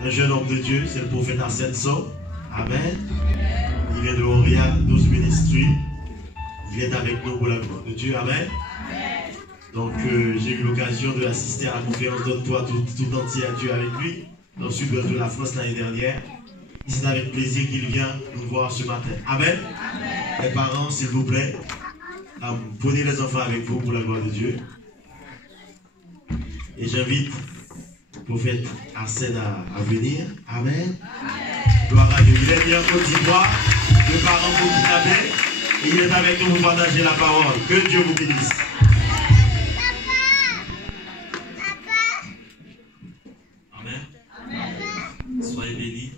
Un jeune homme de Dieu, c'est le prophète Ascenso. Amen. Il vient de Oria, 12 ministries. Il est avec nous pour la gloire de Dieu. Amen. Donc, j'ai eu l'occasion de assister à la conférence Donne-toi tout entier à Dieu avec lui, dans le sud-ouest de la France l'année dernière. C'est avec plaisir qu'il vient nous voir ce matin. Amen. Les parents, s'il vous plaît, prenez les enfants avec vous pour la gloire de Dieu. Et j'invite le prophète Arsène à venir. Amen. Gloire à Dieu. Il est bien en Côte d'Ivoire, les parents burkinabés, et il est avec nous pour partager la parole. Que Dieu vous bénisse. Amen. Soyez bénis.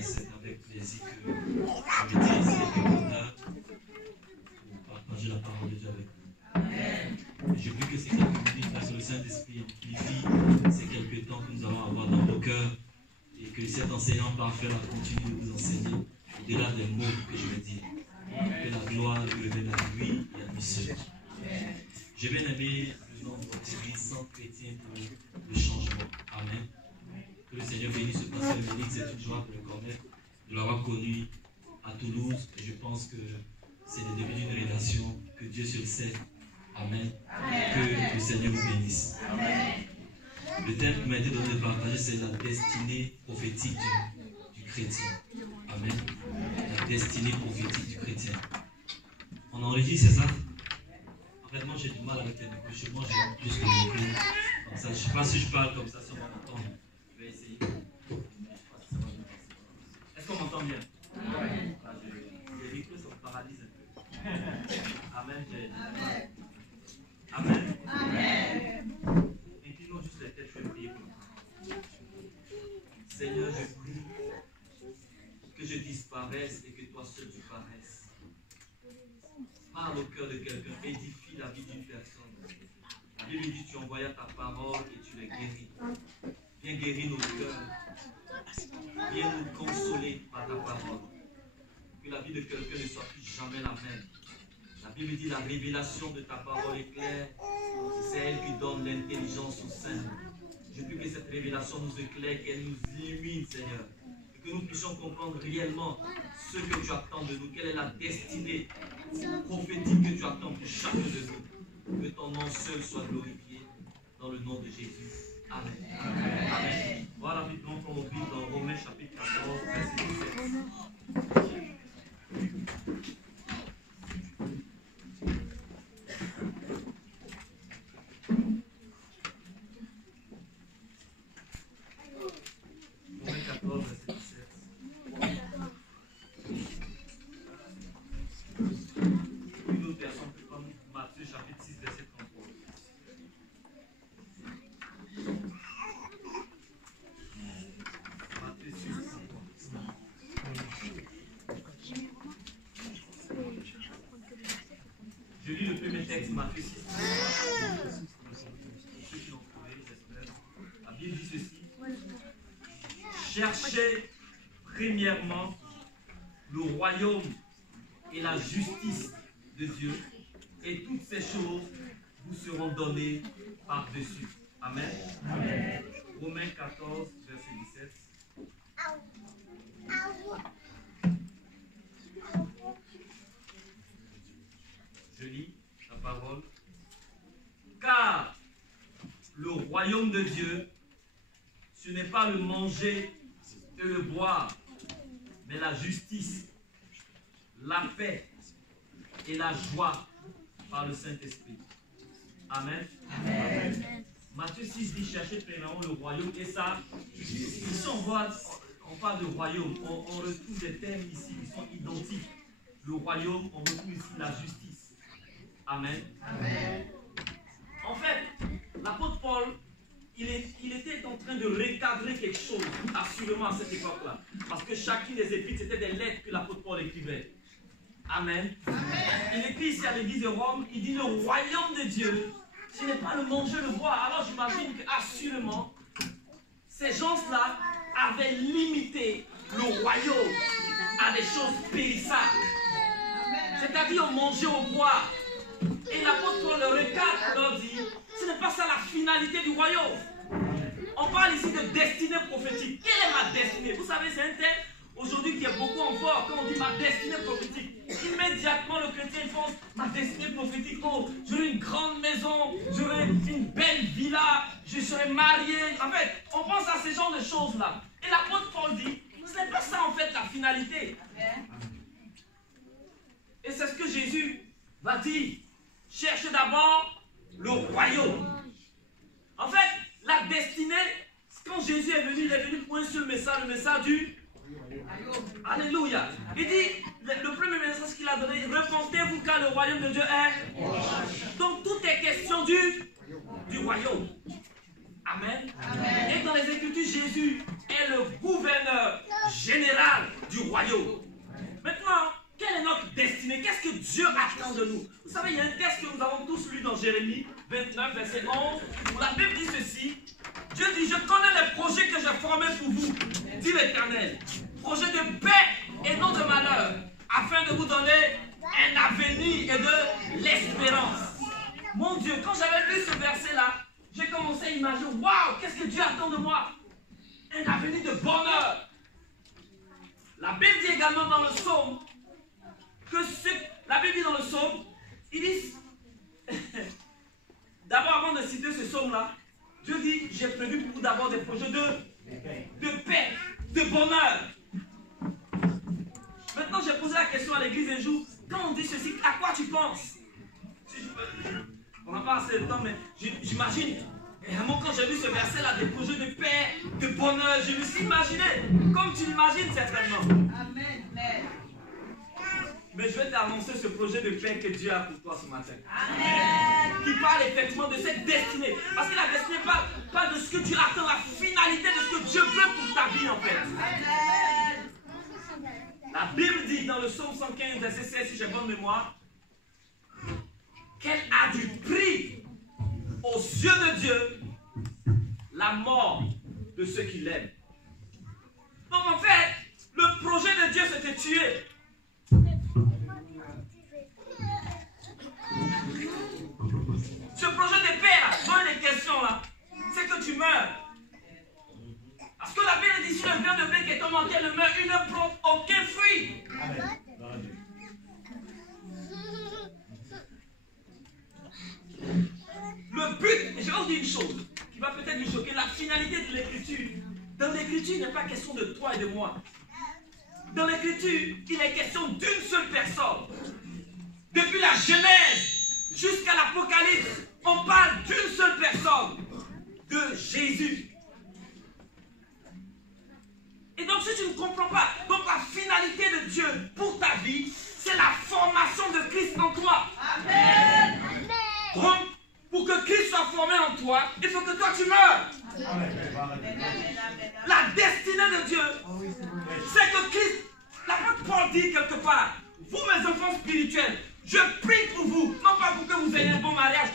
C'est avec plaisir que je me dis ici avec l'honneur pour partager la parole de Dieu avec vous. Je prie que ces quelques minutes, parce que le Saint-Esprit amplifie ces quelques temps que nous allons avoir dans nos cœurs et que cet enseignant parfait va continuer de vous enseigner au-delà des mots que je vais dire. Que la gloire revienne à lui et à lui seul. J'ai bien aimé le nom de votre série 100 chrétiens pour le changement. Amen. Que le Seigneur bénisse ce pasteur Dominique, c'est une joie de le connaître, de l'avoir connu à Toulouse. Et je pense que c'est devenu une relation que Dieu seul sait. Amen. Que le Seigneur vous bénisse. Amen. Le thème qui m'a été donné de partager, c'est la destinée prophétique du chrétien. Amen. La destinée prophétique du chrétien. On enregistre, c'est ça? En fait, moi j'ai du mal avec les micros. Chez moi, j'ai plus de micros. Comme ça, je ne sais pas si je parle comme ça, si on va m'entendre. Je vais essayer. Est-ce qu'on m'entend bien? Oui. Les micros, ça me paralyse un peu. Amen. Amen. Amen. Inclinons juste les têtes, je vais prier pour nous. Seigneur, je prie que je disparaisse et que toi seul tu paraisses. Parle au cœur de quelqu'un, édifie la vie d'une personne. La Bible dit tu envoyas ta parole et tu les guéris. Viens guérir nos cœurs. Viens nous consoler par ta parole. Que la vie de quelqu'un ne soit plus jamais la même. La Bible dit la révélation de ta parole est claire. C'est elle qui donne l'intelligence au sein. Je prie que cette révélation nous éclaire, qu'elle nous illumine, Seigneur. Et que nous puissions comprendre réellement ce que tu attends de nous. Quelle est la destinée prophétique que tu attends pour chacun de nous. Que ton nom seul soit glorifié dans le nom de Jésus. Amen. Amen. Amen. Voilà, rapidement, pour ouvrir dans Romains chapitre 14, verset 17. Je lis le premier texte, Matthieu 6. Ceux qui l'ont trouvé, j'espère. La Bible dit ceci. Cherchez premièrement le royaume et la justice de Dieu, et toutes ces choses vous seront données par-dessus. Amen. Amen. Romains 14, verset 17. Je lis la parole. Car le royaume de Dieu, ce n'est pas le manger et le boire, mais la justice, la paix et la joie par le Saint-Esprit. Amen. Amen. Matthieu 6 dit chercher premièrement le royaume et ça. Ici on parle de royaume, on retrouve des termes ici qui sont identiques. Le royaume, on retrouve ici la justice. Amen. Amen. En fait, l'apôtre Paul, il était en train de recadrer quelque chose, assurément à cette époque-là. Parce que chacune des épîtres, c'était des lettres que l'apôtre Paul écrivait. Amen. Amen. Il écrit ici à l'église de Rome, il dit le royaume de Dieu, ce n'est pas le manger, le boire. Alors j'imagine qu'assurément, ces gens-là avaient limité le royaume à des choses périssables. C'est-à-dire au manger, au boire. Et l'apôtre Paul le recadre, leur dit, ce n'est pas ça la finalité du royaume. On parle parle ici de destinée prophétique. Quelle est ma destinée? Vous savez, c'est un thème aujourd'hui qui est beaucoup en vogue. Quand on dit ma destinée prophétique, immédiatement le chrétien pense ma destinée prophétique. Oh, j'aurai une grande maison, j'aurai une belle villa, je serai marié. En fait, on pense à ce genre de choses-là. Et l'apôtre Paul dit, ce n'est pas ça en fait la finalité. Et c'est ce que Jésus va dire. Cherche d'abord le royaume. En fait, la destinée, quand Jésus est venu, il est venu pour un seul message, le message du Alléluia. Il dit, le premier message qu'il a donné, repentez-vous car le royaume de Dieu est. Donc tout est question du royaume. Amen. Amen. Et dans les Écritures, Jésus est le gouverneur général du royaume. Maintenant, quelle est notre destinée? Qu'est-ce que Dieu attend de nous? Vous savez, il y a un texte que nous avons tous lu dans Jérémie 29, verset 11, où la Bible dit ceci. Dieu dit, je connais les projets que j'ai formés pour vous, dit l'Éternel. Projets de paix et non de malheur, afin de vous donner un avenir et de l'espérance. Mon Dieu, quand j'avais lu ce verset-là, j'ai commencé à imaginer, waouh, qu'est-ce que Dieu attend de moi? Un avenir de bonheur. La Bible dit également dans le psaume, la Bible dit dans le psaume, ils disent, d'abord avant de citer ce psaume-là, Dieu dit, j'ai prévu pour vous d'abord des projets de paix, de bonheur. Maintenant, j'ai posé la question à l'église un jour, quand on dit ceci, à quoi tu penses? On n'a pas assez de temps, mais j'imagine, vraiment quand j'ai vu ce verset-là, des projets de paix, de bonheur, je me suis imaginé, comme tu l'imagines certainement. Amen. Mais je vais t'annoncer ce projet de paix que Dieu a pour toi ce matin. Amen. Qui parle effectivement de cette destinée. Parce que la destinée parle de ce que tu attends, la finalité de ce que Dieu veut pour ta vie en fait. Amen. La Bible dit dans le psaume 115, verset 16, si j'ai bonne mémoire, qu'elle a du prix aux yeux de Dieu la mort de ceux qui l'aiment. Donc en fait, le projet de Dieu c'est de tuer. Ce projet de paix là, dont il est question là, c'est que tu meurs. Parce que la Bible dit, si le grain de blé qui est tombé le meurt, il ne prend aucun fruit. Amen. Le but, je vais vous dire une chose qui va peut-être vous choquer, la finalité de l'écriture. Dans l'écriture, il n'est pas question de toi et de moi. Dans l'écriture, il est question d'une seule personne. Depuis la Genèse jusqu'à l'Apocalypse, on parle d'une seule personne, de Jésus. Et donc si tu ne comprends pas, donc la finalité de Dieu pour ta vie, c'est la formation de Christ en toi. Amen. Donc, pour que Christ soit formé en toi, il faut que toi tu meurs. La destinée de Dieu, c'est que Christ, l'apôtre Paul dit quelque part, vous mes enfants spirituels, je prie pour vous, non pas pour que vous ayez un bon mariage,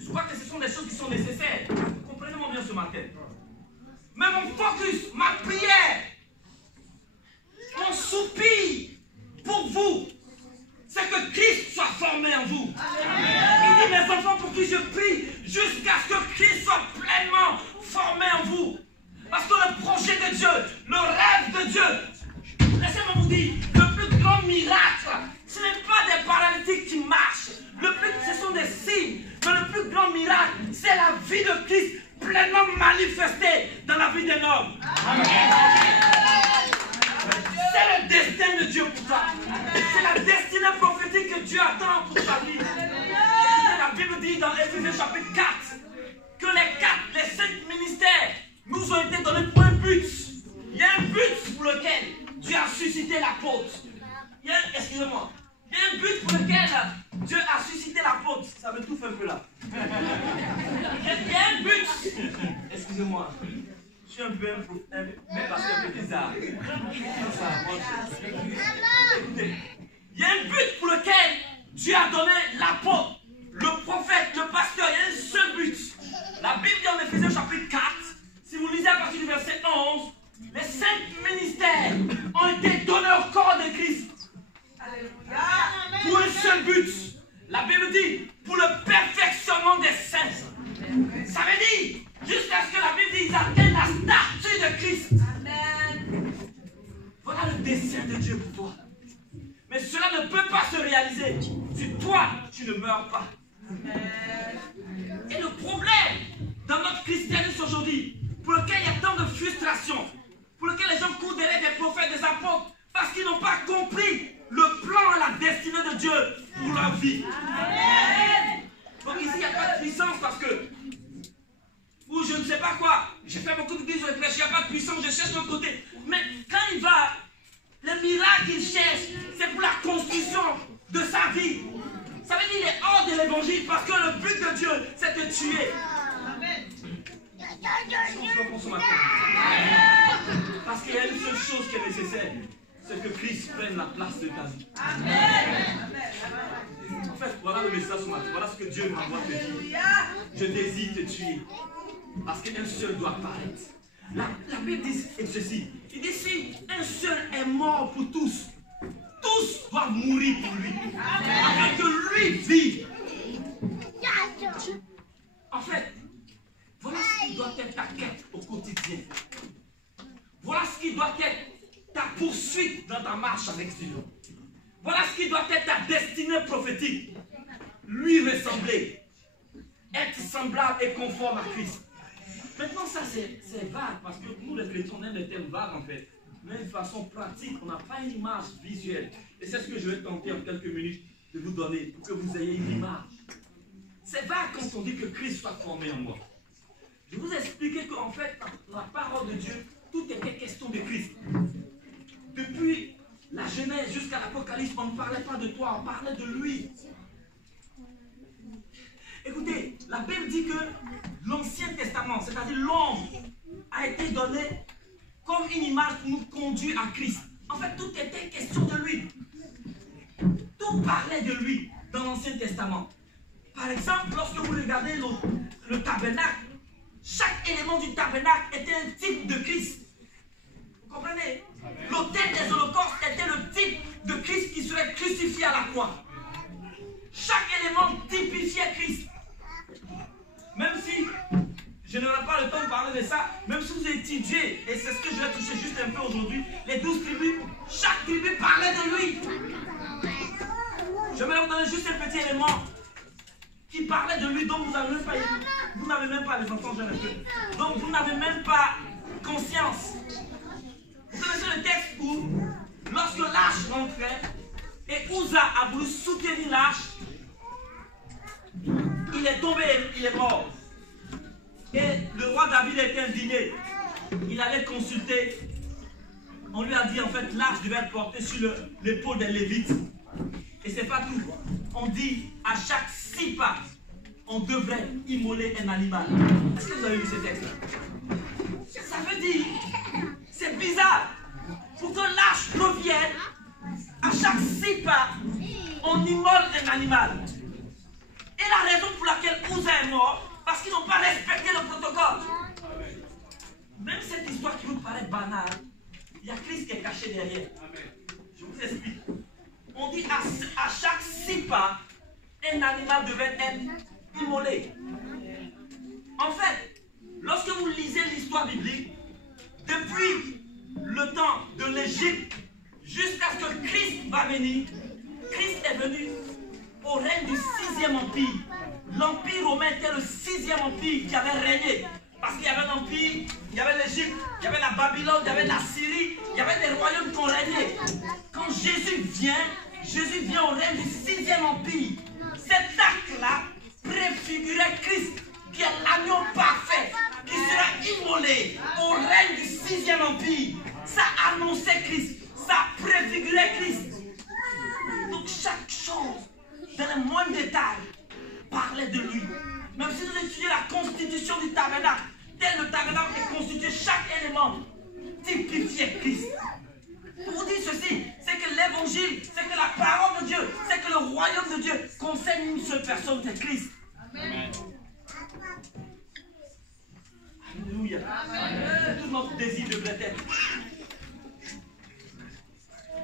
je crois que ce sont des choses qui sont nécessaires. Comprenez-moi bien ce matin. Mais mon focus, ma prière, mon soupir pour vous, c'est que Christ soit formé en vous. Amen. Il dit, mes enfants, pour qui je prie, jusqu'à ce que Christ soit pleinement formé en vous. Parce que le projet de Dieu, le rêve de Dieu, laissez-moi vous dire, le plus grand miracle, ce n'est pas des paralytiques qui marchent. Ce sont des signes. Mais le plus grand miracle, c'est la vie de Christ pleinement manifestée dans la vie d'un homme. Amen. C'est le destin de Dieu pour toi. C'est la destinée prophétique que Dieu attend pour ta vie. La Bible dit dans Éphésiens chapitre 4 que les 5 ministères nous ont été donnés pour un but. Il y a un but pour lequel Dieu a suscité l'apôtre. Excusez-moi. Il y a un but pour lequel Dieu a suscité l'apôtre. Ça me touffe un peu là. Il y a un but. Excusez-moi. Je suis un peu parce que un peu bizarre. Écoutez, il y a un but pour lequel Dieu a donné l'apôtre, le prophète, le pasteur. Il y a un seul but. La Bible dit en Éphésiens chapitre 4, si vous lisez à partir du verset 11, les 5 ministères ont été donnés au corps de Christ. Pour un seul but. La Bible dit pour le perfectionnement des saints. Ça veut dire jusqu'à ce que la Bible dit aujourd'hui, pour lequel il y a tant de frustration, pour lequel les gens courent derrière des prophètes, des apôtres, parce qu'ils n'ont pas compris le plan et la destinée de Dieu pour leur vie. Amen. Donc ici, il n'y a pas de puissance parce que, ou je ne sais pas quoi, j'ai fait beaucoup de choses, je réfléchis, il n'y a pas de puissance, je cherche de l'autre côté. Mais quand il va, le miracle qu'il cherche, c'est pour la construction de sa vie. Ça veut dire qu'il est hors de l'évangile parce que le but de Dieu, c'est de tuer. Amen. Parce qu'il y a une seule chose qui est nécessaire, c'est que Christ prenne la place de ta vie. Amen. En fait, voilà le message ce matin. Voilà ce que Dieu m'envoie te dire. Je désire te tuer. Parce qu'un seul doit paraître. La Bible dit ceci. Il dit si un seul est mort pour tous, tous doivent mourir pour lui. Afin que lui vive. En fait, voilà ce qui doit être ta quête au quotidien. Voilà ce qui doit être ta poursuite dans ta marche avec Dieu. Voilà ce qui doit être ta destinée prophétique. Lui ressembler. Être semblable et conforme à Christ. Maintenant, ça c'est vague parce que nous les chrétiens, on aime les thèmes vagues en fait. Mais de façon pratique, on n'a pas une image visuelle. Et c'est ce que je vais tenter en quelques minutes de vous donner pour que vous ayez une image. C'est vague quand on dit que Christ soit formé en moi. Je vous ai expliqué qu'en fait, dans la parole de Dieu, tout était question de Christ. Depuis la Genèse jusqu'à l'Apocalypse, on ne parlait pas de toi, on parlait de lui. Écoutez, la Bible dit que l'Ancien Testament, c'est-à-dire l'homme, a été donné comme une image pour nous conduire à Christ. En fait, tout était question de lui. Tout parlait de lui dans l'Ancien Testament. Par exemple, lorsque vous regardez le tabernacle, chaque élément du tabernacle était un type de Christ. Vous comprenez? L'autel des holocaustes était le type de Christ qui serait crucifié à la croix. Chaque élément typifiait Christ. Même si je n'aurai pas le temps de parler de ça, même si vous étudiez, et c'est ce que je vais toucher juste un peu aujourd'hui, les 12 tribus, chaque tribu parlait de lui. Je vais vous donner juste un petit élément qui parlait de lui, dont vous n'avez même pas, les enfants, j'ai un peu, donc vous n'avez même pas conscience. Vous connaissez le texte où, lorsque l'arche rentrait, et Uza a voulu soutenir l'arche, il est tombé, il est mort. Et le roi David était indigné. Il allait consulter. On lui a dit en fait l'arche devait être portée sur l'épaule des Lévites. Et c'est pas tout. On dit à chaque 6 pas, on devrait immoler un animal. Est-ce que vous avez vu ce texte-là? Ça veut dire, c'est bizarre. Pour que l'arche revienne, à chaque 6 pas, on immole un animal. Et la raison pour laquelle Uza est mort, parce qu'ils n'ont pas respecté le protocole. Même cette histoire qui vous paraît banale, il y a Christ qui est caché derrière. Je vous explique. On dit à chaque 6 pas, un animal devait être immolé. En fait, lorsque vous lisez l'histoire biblique, depuis le temps de l'Égypte jusqu'à ce que Christ va venir, Christ est venu au règne du 6e empire. L'empire romain était le 6e empire qui avait régné. Parce qu'il y avait l'empire, il y avait l'Égypte, il y avait la Babylone, il y avait la Syrie, il y avait des royaumes qui ont régné. Quand Jésus vient au règne du 6e empire. Cet acte-là préfigurait Christ, qui est l'agneau parfait, qui sera immolé au règne du 6e empire. Ça annonçait Christ, ça préfigurait Christ. Donc chaque chose, dans les moindres détails, parlait de lui. Même si vous étudiez la constitution du tabernacle, tel le tabernacle est constitué, chaque élément typifiait Christ. Pour vous dire ceci, c'est que l'évangile, c'est que la parole de Dieu, c'est que le royaume de Dieu concerne une seule personne, c'est Christ. Amen. Alléluia. Amen. Tout notre désir devrait être.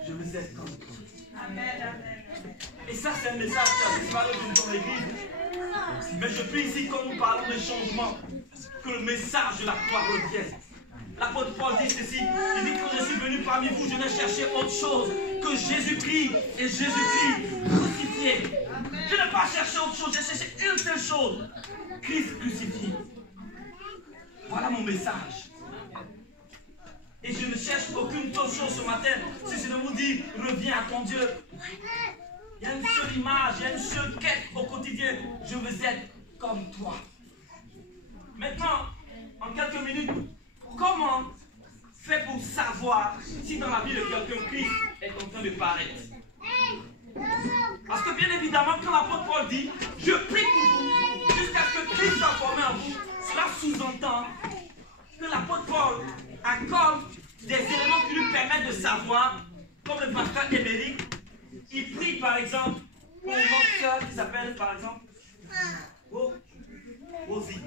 Je me sais comme. Amen. Et ça, c'est un message qui a disparu dans l'église. Mais je prie ici, quand nous parlons de changement, que le message de la croix revienne. L'apôtre Paul dit ceci, il dit quand je suis venu parmi vous, je n'ai cherché autre chose que Jésus-Christ et Jésus-Christ crucifié. Je n'ai pas cherché autre chose, j'ai cherché une seule chose, Christ crucifié. Voilà message. Et je ne cherche aucune autre chose ce matin. Si je vous dis, reviens à ton Dieu. Il y a une seule image, il y a une seule quête au quotidien. Je veux être comme toi. Maintenant, en quelques minutes, comment faire pour savoir si dans la vie de quelqu'un, Christ est en train de paraître? Parce que bien évidemment, quand l'apôtre Paul dit, je prie pour vous jusqu'à ce que Christ soit formé en vous, cela sous-entend que l'apôtre Paul accorde des éléments qui lui permettent de savoir, comme le pasteur Émeric, il prie par exemple pour une autre sœur qui s'appelle par exemple Rosie.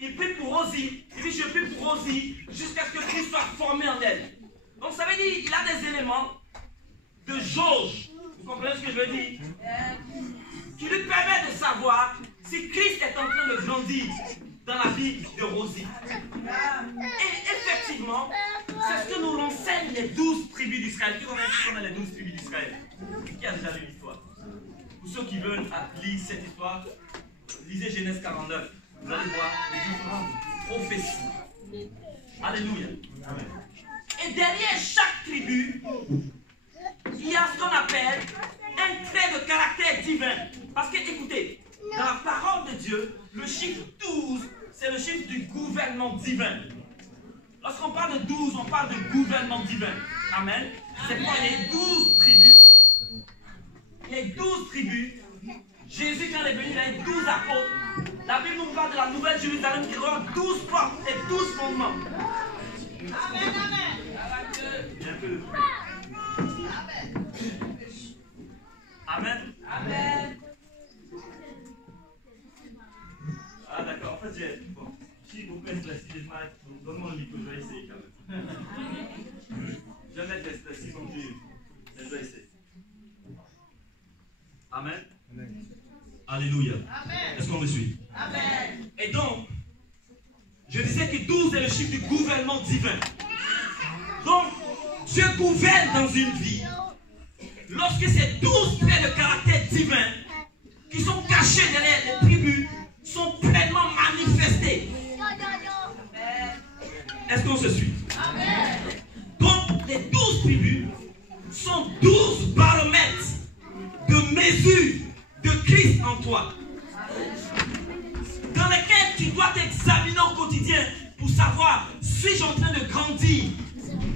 Il prie pour Rosie, il dit je prie pour Rosie jusqu'à ce que Christ soit formé en elle. Donc ça veut dire qu'il a des éléments de jauge, vous comprenez ce que je veux dire, qui lui permettent de savoir si Christ est en train de grandir dans la vie de Rosie. Et effectivement, c'est ce que nous renseignent les 12 tribus d'Israël. Qui connaît les 12 tribus d'Israël? Qui a déjà lu l'histoire? Pour ceux qui veulent lire cette histoire, lisez Genèse 49. Vous allez voir les différentes prophéties. Alléluia. Et derrière chaque tribu, il y a ce qu'on appelle un trait de caractère divin. Parce que, écoutez, dans la parole de Dieu, le chiffre 12, c'est le chiffre du gouvernement divin. Lorsqu'on parle de 12, on parle de gouvernement divin. Amen. C'est quoi les 12 tribus? Les 12 tribus, Jésus, quand il est venu, il a eu 12 apôtres. La Bible nous parle de la nouvelle Jérusalem qui aura 12 portes et 12 fondements. Amen, amen. Amen. Amen. Ah d'accord, en fait j'ai... Bon, si vous plaît, si donne-moi le micro, je vais essayer quand même. Je vais mettre l'expression comme Dieu. Je vais essayer. Amen. Amen. Alléluia. Est-ce qu'on me suit? Amen. Et donc, je disais que 12 est le chiffre du gouvernement divin. Donc, Dieu gouverne dans une vie. Lorsque ces 12 traits de caractère divin qui sont cachés derrière les tribus sont pleinement manifestés. Est-ce qu'on se suit? Amen. Donc, les 12 tribus sont 12 baromètres de mesure de Christ en toi, dans lesquels tu dois t'examiner au quotidien pour savoir si je suis en train de grandir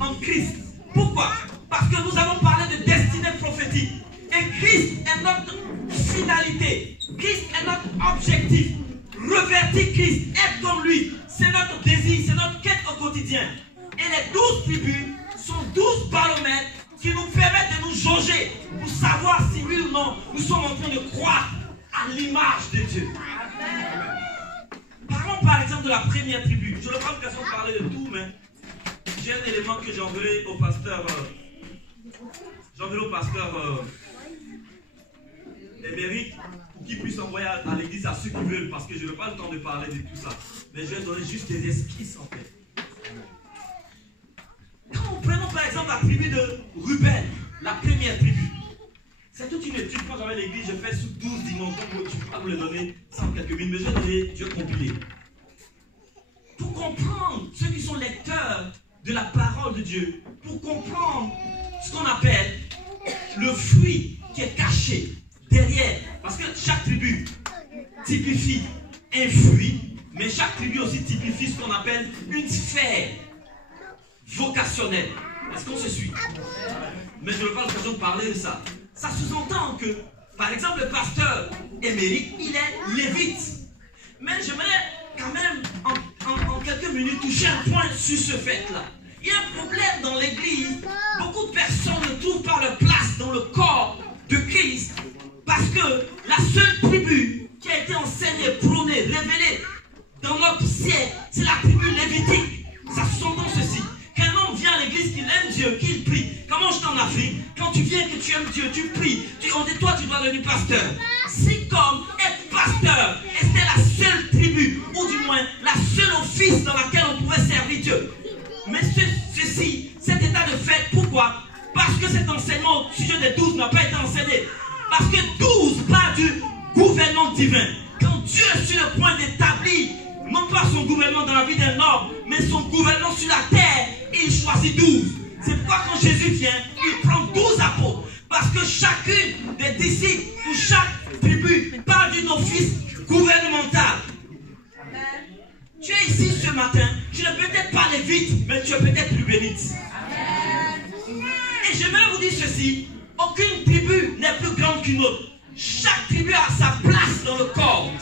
en Christ. Pourquoi? Parce que nous avons parlé de destinée prophétique. Et Christ est notre finalité. Christ est notre objectif. Revêtir Christ, être comme lui, c'est notre désir, c'est notre quête au quotidien. Et les 12 tribus sont 12 baromètres qui nous permettent de nous jauger pour savoir si oui ou non nous sommes en train de croire à l'image de Dieu. Parlons par exemple de la première tribu. Je n'ai pas l'occasion de parler de tout, mais j'ai un élément que j'enverrai au pasteur. Émeric pour qu'il puisse envoyer à l'église à ceux qui veulent, parce que je n'ai pas le temps de parler de tout ça. Mais je vais donner juste des esquisses en fait. Quand nous prenons par exemple la tribu de Ruben, la première tribu, c'est toute une étude. Quand j'avais l'église, je fais sous 12 dimensions, je ne peux pas vous les donner sans quelques minutes, mais je vais donner, je vais compiler. Pour comprendre ceux qui sont lecteurs de la parole de Dieu, pour comprendre ce qu'on appelle le fruit qui est caché derrière, parce que chaque tribu typifie un fruit, mais chaque tribu aussi typifie ce qu'on appelle une sphère vocationnelle. Est-ce qu'on se suit? Mais je n'ai pas l'occasion de parler de ça. Ça sous-entend que, par exemple, le pasteur Émeric, il est lévite. Mais j'aimerais quand même, en quelques minutes, toucher un point sur ce fait-là. Il y a un problème dans l'église. Beaucoup de personnes ne trouvent pas leur place dans le corps de Christ parce que la seule tribu qui a été enseignée, prônée, révélée dans notre siècle, c'est la tribu lévitique. Ça sous-entend ceci. Qu'un homme vient à l'église, qu'il aime Dieu, qu'il prie. Comment je t'en Afrique, quand tu viens que tu aimes Dieu, tu pries, on dit toi tu dois devenir pasteur. C'est comme être pasteur. Et c'était la seule tribu, ou du moins la seule office dans laquelle on pouvait servir Dieu. Mais ceci, cet état de fait, pourquoi? Parce que cet enseignement au sujet des 12 n'a pas été enseigné. Parce que 12 parle du gouvernement divin. Quand Dieu est sur le point d'établir, non pas son gouvernement dans la vie d'un homme, mais sur la terre et il choisit 12. C'est pourquoi quand Jésus vient, il prend 12 apôtres. Parce que chacune des disciples ou chaque tribu parle d'une office gouvernemental. Tu es ici ce matin, tu n'es peut-être pas lévite, mais tu es peut-être plus bénite. Et j'aimerais vous dire ceci, aucune tribu n'est plus grande qu'une autre. Chaque tribu a sa place dans le corps.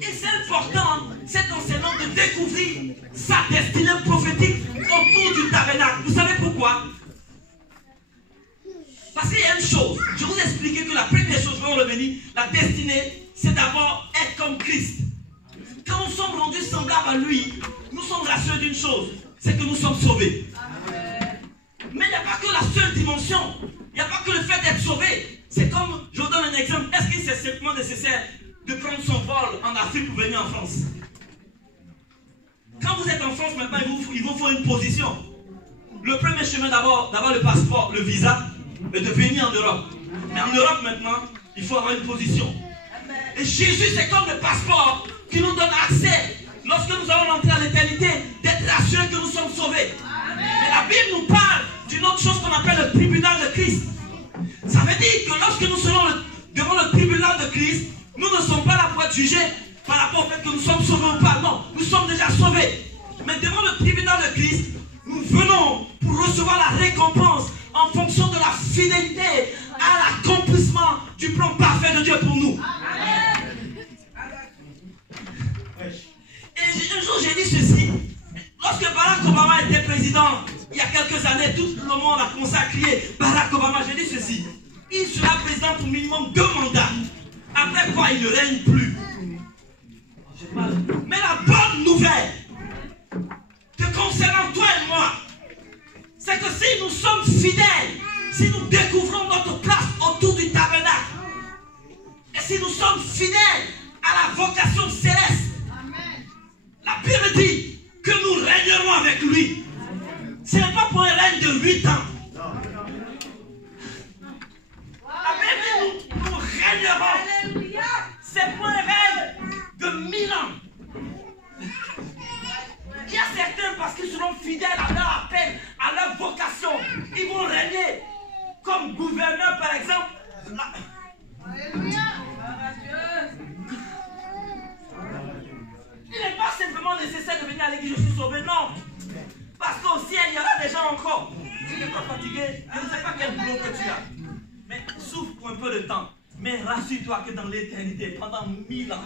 Et c'est important, cet enseignant, de découvrir sa destinée prophétique autour du tabernacle. Vous savez pourquoi? Parce qu'il y a une chose, je vous ai expliqué que la première chose, je vais revenir, la destinée, c'est d'abord être comme Christ. Quand nous sommes rendus semblables à lui, nous sommes rassurés d'une chose, c'est que nous sommes sauvés. Mais il n'y a pas que la seule dimension, il n'y a pas que le fait d'être sauvé. C'est comme, je vous donne un exemple, est-ce qu'il c'est simplement nécessaire de prendre son vol en Afrique pour venir en France? Quand vous êtes en France maintenant, il vous faut une position. Le premier chemin d'abord le passeport, le visa, et de venir en Europe. Mais en Europe maintenant, il faut avoir une position. Et Jésus, c'est comme le passeport qui nous donne accès, lorsque nous allons entrer à l'éternité, d'être rassurés que nous sommes sauvés. Mais la Bible nous parle d'une autre chose qu'on appelle le tribunal de Christ. Ça veut dire que lorsque nous serons devant le tribunal de Christ, nous ne sommes pas là pour être jugés par rapport au fait que nous sommes sauvés ou pas. Non, nous sommes déjà sauvés. Mais devant le tribunal de Christ, nous venons pour recevoir la récompense en fonction de la fidélité à l'accomplissement du plan parfait de Dieu pour nous. Et un jour j'ai dit ceci, lorsque Barack Obama était président, il y a quelques années, tout le monde a commencé à crier Barack Obama, j'ai dit ceci, il sera président pour minimum 2 mandats, après quoi il ne règne plus. Mais la bonne nouvelle te concernant toi et moi, c'est que si nous sommes fidèles, si nous découvrons notre place autour du tabernacle, et si nous sommes fidèles à la vocation céleste, la Bible dit que nous régnerons avec lui. Ce n'est pas pour un règne de 8 ans. La Bible dit nous régnerons. C'est pour un règne de 1000 ans. Il y a certains, parce qu'ils seront fidèles à leur appel, à leur vocation, ils vont régner comme gouverneur, par exemple. Il n'est pas simplement nécessaire de venir à l'église, je suis sauvé, non. Parce qu'au ciel, il y aura des gens encore. Tu n'es pas fatigué, je ne sais pas quel boulot que tu as. Mais souffre pour un peu de temps. Mais rassure-toi que dans l'éternité, pendant 1000 ans,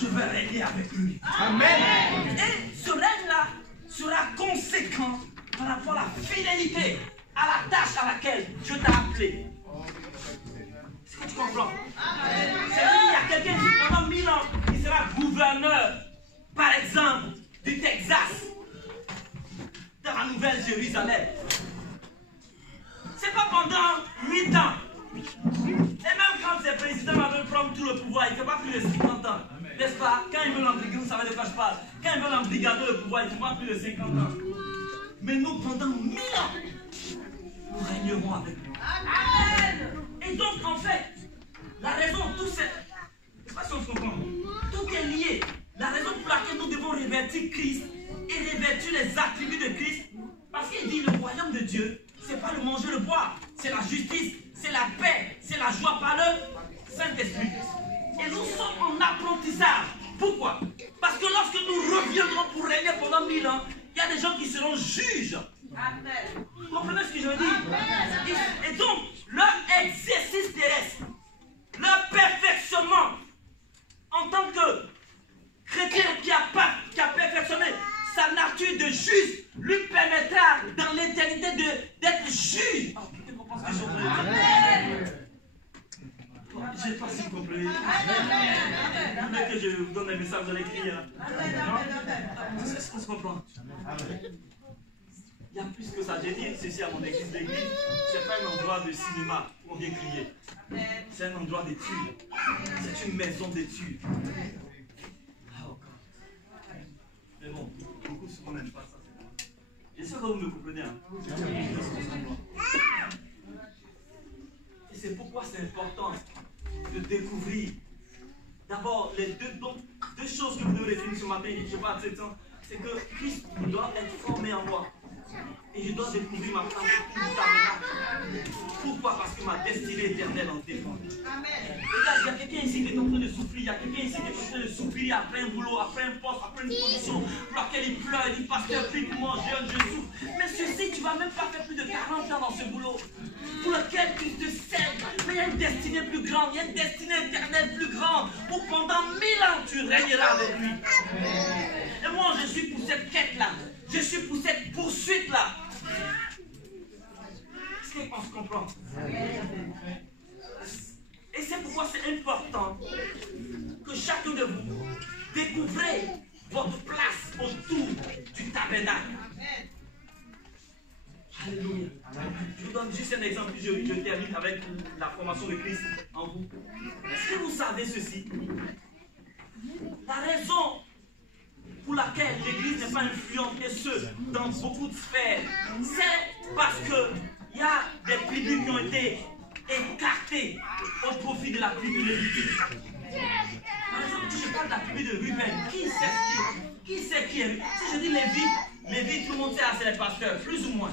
je vais régner avec lui. Amen. Et ce règne-là sera conséquent par rapport à la fidélité à la tâche à laquelle Dieu t'a appelé. Est-ce que tu comprends? C'est-à-dire qu'il y a quelqu'un qui pendant 1000 ans, il sera gouverneur, par exemple, du Texas, dans la Nouvelle-Jérusalem. C'est pas pendant 8 ans. Et même quand ces présidents veulent prendre tout le pouvoir, il ne fait pas plus de 50 ans. N'est-ce pas? Quand ils veulent embrigader, vous savez de quoi je parle. Quand ils veulent embrigader le pouvoir, il ne fait pas plus de 50 ans. Mais nous, pendant 1000 ans, nous régnerons avec lui. Amen. Et donc, en fait, la raison, tout c'est... Je ne sais pas si on se comprend. Tout est lié. La raison pour laquelle nous devons revêtir Christ et revêtir les attributs de Christ, parce qu'il dit le royaume de Dieu, c'est pas le manger, le boire, c'est la justice, c'est la paix, c'est la joie par le Saint-Esprit. Et nous sommes en apprentissage. Pourquoi? Parce que lorsque nous reviendrons pour régner pendant 1000 ans, il y a des gens qui seront juges. Amen. Vous comprenez ce que je veux dire? Et donc, leur exercice terrestre, leur perfectionnement en tant que chrétien qui a perfectionné sa nature de juste, lui permettra dans l'éternité d'être juge. Oh, putain, vous pensez que je n'ai pas si compris. Vous voulez que je vous donne un message, vous allez crier là. Est-ce qu'on se comprend? Il y a plus que ça. J'ai dit ceci à mon église d'église. Ce n'est pas un endroit de cinéma où on vient crier. C'est un endroit d'études. C'est une maison d'études. Mais bon, beaucoup souvent n'aiment pas ça. J'espère que vous me comprenez. Hein? Et c'est pourquoi c'est important de découvrir d'abord les deux choses que vous devez définir ce matin, je parle de 7 ans, c'est que Christ doit être formé en moi. Et je dois découvrir ma place au tabernacle. Pourquoi? Parce que ma destinée éternelle en dépend. Regarde, il y a quelqu'un ici qui est en train de souffrir. Il y a quelqu'un ici qui est en train de souffrir après un boulot, après un poste, après une position pour laquelle il pleure. Il dit, pasteur, prie pour moi, je souffre. Mais ceci, tu ne vas même pas faire plus de 40 ans dans ce boulot pour lequel tu te sers. Mais il y a une destinée plus grande, il y a une destinée éternelle plus grande où pendant 1000 ans tu régneras avec lui. Et moi, je suis pour cette quête-là. Je suis pour cette poursuite-là. Est-ce qu'on se comprend? Et c'est pourquoi c'est important que chacun de vous découvrez votre place autour du tabernacle. Alléluia. Je vous donne juste un exemple, puis je termine avec la formation de Christ en vous. Est-ce que vous savez ceci? La raison pour laquelle l'Église n'est pas influente, et ce, dans beaucoup de sphères, c'est parce qu'il y a des tribus qui ont été écartées au profit de la tribu de Lévi. Par exemple, si je parle de la tribu de Ruben, qui sait qui est Ruben? Si je dis Lévi, tout le monde sait, ah, c'est les pasteurs, plus ou moins.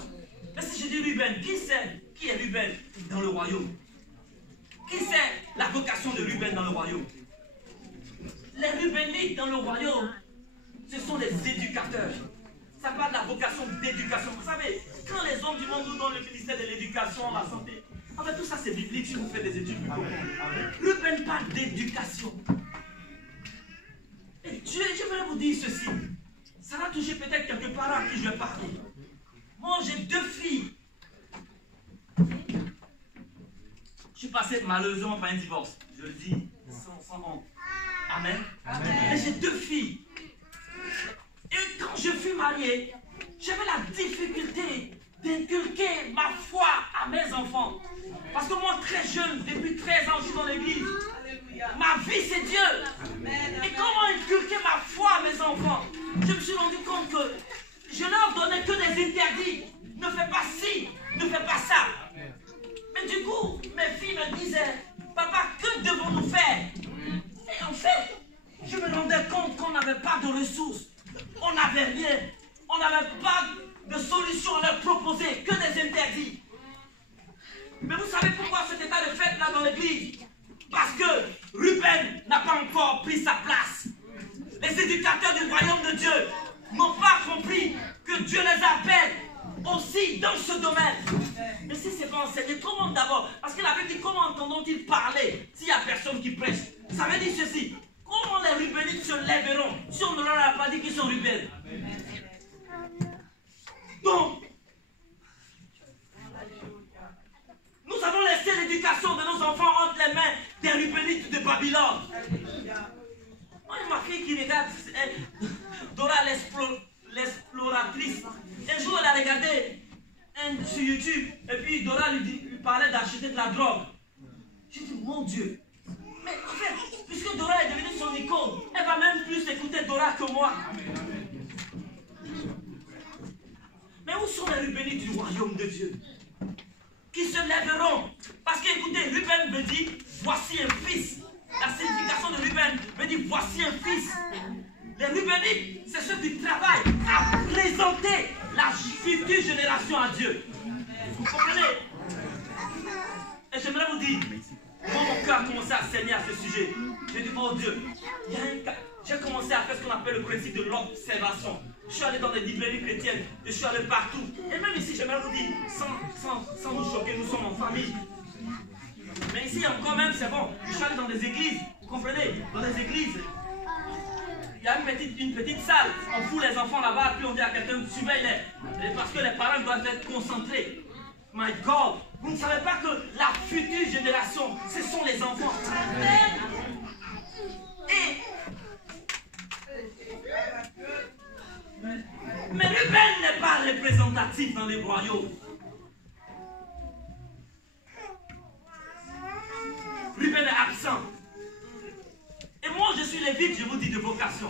Mais si je dis Ruben, qui sait qui est Ruben dans le royaume? Qui sait la vocation de Ruben dans le royaume? Les Rubénites dans le royaume, ce sont les éducateurs. Ça parle de la vocation d'éducation. Vous savez, quand les hommes du monde nous donnent le ministère de l'éducation, la santé, en fait, tout ça c'est biblique si vous faites des études. Ruben parle d'éducation. Et je voudrais vous dire ceci. Ça va toucher peut-être quelques parents à qui je vais parler. Moi, j'ai 2 filles. Je suis passé malheureusement par un divorce. Je le dis sans honte. Amen. Amen. Mais j'ai 2 filles. Et quand je fus marié, j'avais la difficulté d'inculquer ma foi à mes enfants. Parce que moi, très jeune, depuis 13 ans, je suis dans l'église. Ma vie, c'est Dieu. Et comment inculquer ma foi à mes enfants? Je me suis rendu compte que je leur donnais que des interdits. Ne fais pas ci, ne fais pas ça. Mais du coup, mes filles me disaient, papa, que devons-nous faire? Et en fait, je me rendais compte qu'on n'avait pas de ressources. On n'avait rien. On n'avait pas de solution à leur proposer, que des interdits. Mais vous savez pourquoi cet état de fait là dans l'église? Parce que Ruben n'a pas encore pris sa place. Les éducateurs du royaume de Dieu n'ont pas compris que Dieu les appelle aussi dans ce domaine. Mais si c'est pas enseigné, comment d'abord? Parce que la Bible dit, comment entendront-ils parler s'il n'y a personne qui prêche? Ça veut dire ceci. Comment les Rubénites se lèveront si on ne leur a pas dit qu'ils sont Rubénites? Donc, nous avons laissé l'éducation de nos enfants entre les mains des Rubénites de Babylone. Moi, j'ai ma fille qui regarde Dora l'exploratrice. Un jour, elle a regardé sur YouTube et puis Dora lui parlait d'acheter de la drogue. J'ai dit, mon Dieu. Mais en fait, puisque Dora est devenue son icône, elle va même plus écouter Dora que moi. Mais où sont les Rubénites du royaume de Dieu? Qui se lèveront? Parce qu'écoutez, Ruben me dit, voici un fils. La signification de Ruben me dit, voici un fils. Les Rubénites, c'est ceux qui travaillent à présenter la future génération à Dieu. Vous comprenez? Et j'aimerais vous dire, moi, mon cœur a commencé à saigner à ce sujet. J'ai dit, oh Dieu, j'ai commencé à faire ce qu'on appelle le principe de l'observation. Je suis allé dans des librairies chrétiennes, je suis allé partout. Et même ici, j'aimerais vous dire, sans nous choquer, nous sommes en famille. Mais ici encore même, c'est bon. Je suis allé dans des églises, vous comprenez? Dans des églises, il y a une petite salle. On fout les enfants là-bas, puis on dit à quelqu'un, surveille-les. Parce que les parents doivent être concentrés. My God, vous ne savez pas que la future génération, ce sont les enfants. Mais Ruben n'est pas représentatif dans les royaumes. Ruben est absent. Et moi, je suis lévite, je vous dis, de vocation.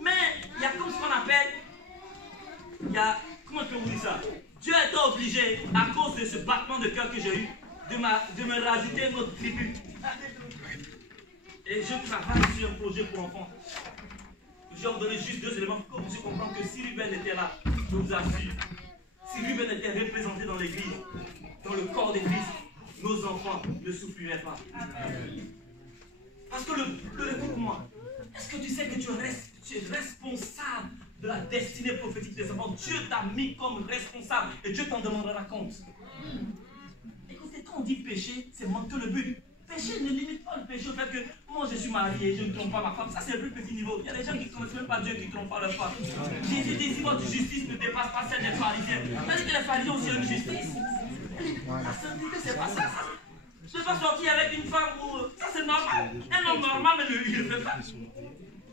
Mais il y a comme ce qu'on appelle, comment je peux vous dire ça? Dieu a été obligé, à cause de ce battement de cœur que j'ai eu, de me rajouter une autre tribu. Et je travaille sur un projet pour enfants. j'ai ordonné juste 2 éléments pour que vous puissiez comprendre que si Ruben était là, je vous assure, si Ruben était représenté dans l'église, dans le corps de Christ, nos enfants ne souffriraient pas. Parce que écoute-moi, est-ce que tu sais que tu es responsable de la destinée prophétique des enfants? Dieu t'a mis comme responsable et Dieu t'en demandera compte. Écoutez, quand on dit péché, c'est manquer le but. Péché ne limite pas le péché au fait que moi je suis marié, je ne trompe pas ma femme. Ça c'est le plus petit niveau. Il y a des gens qui ne connaissent même pas Dieu, qui ne trompent pas leur femme. Jésus dit si votre justice ne dépasse pas celle des pharisiens. Parce que les pharisiens ont aussi une justice. La sainteté, c'est pas ça. Je ne vais pas sortir avec une femme où ça c'est normal. Un homme normal, mais il ne le fait pas.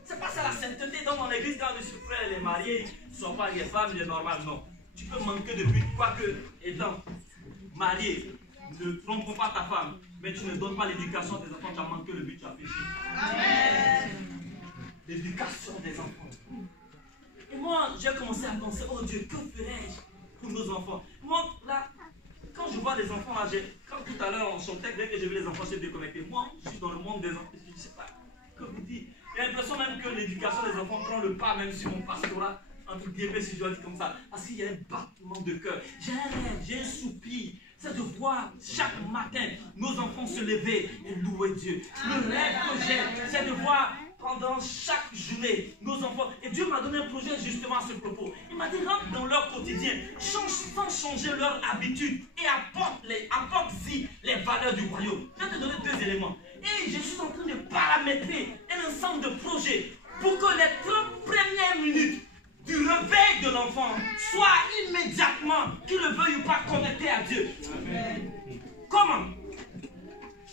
C'est pas ça la sainteté. Donc dans l'église, quand le frère est marié, ils ne sont pas les femmes, il est normal. Non. Tu peux manquer de but, quoique étant marié, ne trompe pas ta femme, mais tu ne donnes pas l'éducation des enfants, tu as manqué le but, tu as péché. Amen. L'éducation des enfants. Et moi, j'ai commencé à penser, oh Dieu, que ferais-je pour nos enfants? Moi, là, quand je vois des enfants, là, quand tout à l'heure on chantait, dès que j'ai vu les enfants se déconnecter, moi, je suis dans le monde des enfants, je ne sais pas que vous dites. J'ai l'impression même que l'éducation des enfants prend le pas, même sur mon pastorat, entre guillemets, si je dois dire comme ça, parce qu'il y a un battement de cœur. J'ai un rêve, j'ai un soupir. C'est de voir chaque matin nos enfants se lever et louer Dieu. Le rêve que j'ai, c'est de voir pendant chaque journée nos enfants. Et Dieu m'a donné un projet justement à ce propos. Il m'a dit, rentre dans leur quotidien, sans changer leur habitude et apporte-y les valeurs du royaume. Je vais te donner 2 éléments. Et je suis en train de paramétrer un ensemble de projets pour que les 30 premières minutes du réveil de l'enfant soit immédiatement, qu'il le veuille ou pas, connecté à Dieu. Amen. Comment?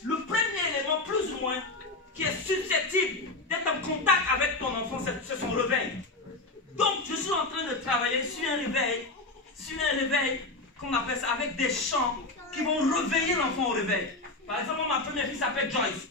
Le premier élément, plus ou moins, qui est susceptible d'être en contact avec ton enfant, c'est son réveil. Donc, je suis en train de travailler sur un réveil qu'on appelle ça, avec des chants qui vont réveiller l'enfant au réveil. Par exemple, ma première fille s'appelle Joyce.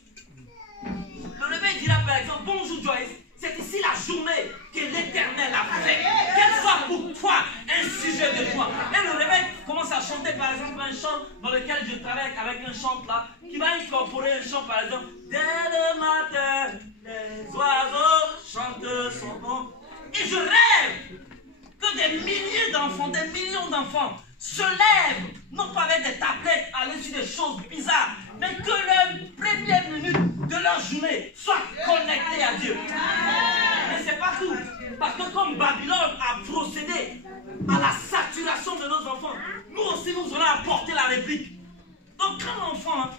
Le réveil dira par exemple, bonjour Joyce. C'est ici la journée que l'Éternel a fait. Qu'elle soit pour toi un sujet de joie. Et le réveil commence à chanter par exemple un chant dans lequel je travaille avec un chant là, qui va incorporer un chant par exemple. Dès le matin, les oiseaux chantent son nom. Et je rêve que des milliers d'enfants, des millions d'enfants se lèvent, non pas avec des tablettes à l'issue des choses bizarres, mais que leur première minute de leur journée soit connectée à Dieu. Mais c'est pas tout. Parce que comme Babylone a procédé à la saturation de nos enfants, nous aussi nous allons apporter la réplique. Donc quand l'enfant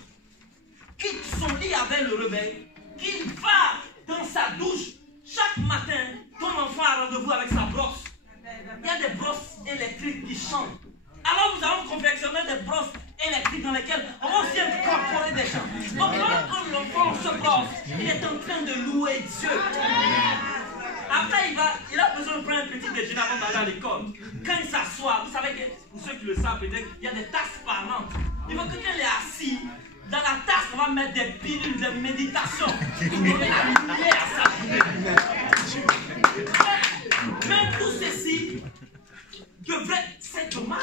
quitte son lit avec le réveil, qu'il va dans sa douche, chaque matin, ton enfant a rendez-vous avec sa brosse. Il y a des brosses électriques qui chantent. Alors nous allons confectionner des brosses électriques dans lesquelles on va aussi incorporer des chants. Donc quand l'enfant se brosse, il est en train de louer Dieu. Après, il a besoin de prendre un petit déjeuner avant d'aller à l'école. Quand il s'assoit, vous savez que, pour ceux qui le savent peut-être, il y a des tasses parlantes. Il faut que quand il est assis, dans la tasse, on va mettre des pilules de méditation pour donner la lumière à sa journée. Mais tout ceci devrait, c'est dommage,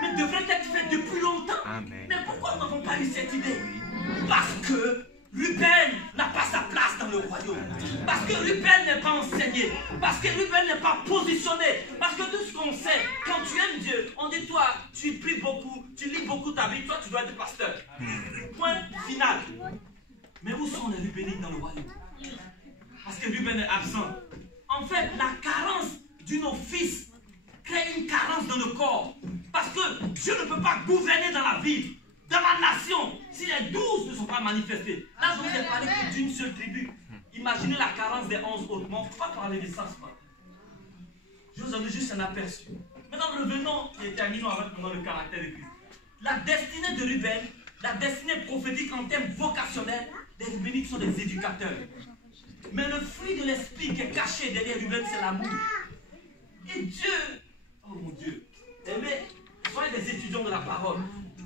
mais devrait être fait depuis longtemps. Amen. Mais pourquoi nous n'avons pas eu cette idée? Parce que Ruben n'a pas sa place dans le royaume. Parce que Ruben n'est pas enseigné. Parce que Ruben n'est pas positionné. Parce que tout ce qu'on sait, quand tu aimes Dieu, on dit toi, tu pries beaucoup, tu lis beaucoup ta vie, toi tu dois être pasteur. Point final. Mais où sont les Rubénites dans le royaume? Parce que Ruben est absent. En fait, la carence d'une office crée une carence dans le corps. Parce que Dieu ne peut pas gouverner dans la ville, dans la nation, si les 12 ne sont pas manifestés. Là, je vous ai parlé que d'une seule tribu. Imaginez la carence des 11 autres. Mais on ne peut pas parler de ça, c'est pas. Je vous en ai juste un aperçu. Maintenant, revenons et terminons avec le caractère de Christ. La destinée de Ruben, la destinée prophétique en termes vocationnels, les Rubénites sont des éducateurs. Mais le fruit de l'esprit qui est caché derrière Ruben, c'est l'amour. Et Dieu, oh mon Dieu, aimez, soyez des étudiants de la parole.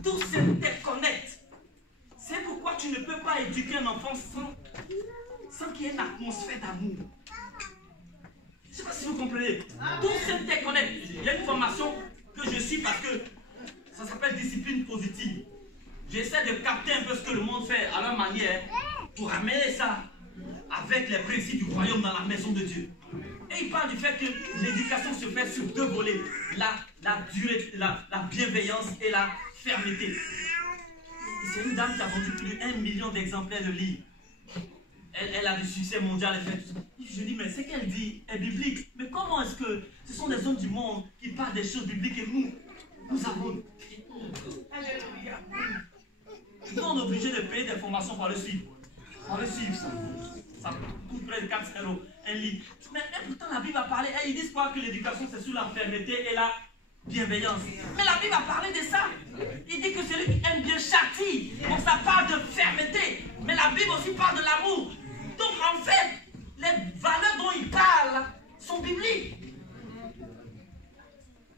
Tout s'interconnecte. C'est pourquoi tu ne peux pas éduquer un enfant sans qu'il y ait une atmosphère d'amour. Je ne sais pas si vous comprenez. Tout s'interconnecte. Il y a une formation que je suis parce que ça s'appelle discipline positive. J'essaie de capter un peu ce que le monde fait à leur manière pour amener ça avec les principes du royaume dans la maison de Dieu. Et il parle du fait que l'éducation se fait sur deux volets, la bienveillance et la fermeté. C'est une dame qui a vendu plus de 1 million d'exemplaires de livres. Elle a du succès mondial. Elle fait tout ça. Je dis, mais ce qu'elle dit est biblique. Mais comment est-ce que ce sont des hommes du monde qui parlent des choses bibliques et nous avons... Alléluia. Nous, on est obligé de payer des formations pour le suivre. Pour le suivre, ça coûte près de 4 € un livre. Mais pourtant, la Bible a parlé. Et ils disent quoi? Que l'éducation, c'est sur la fermeté et la bienveillance. Mais la Bible a parlé de ça. Il dit que celui qui aime bien châtie. Donc ça parle de fermeté. Mais la Bible aussi parle de l'amour. Donc en fait, les valeurs dont il parle sont bibliques.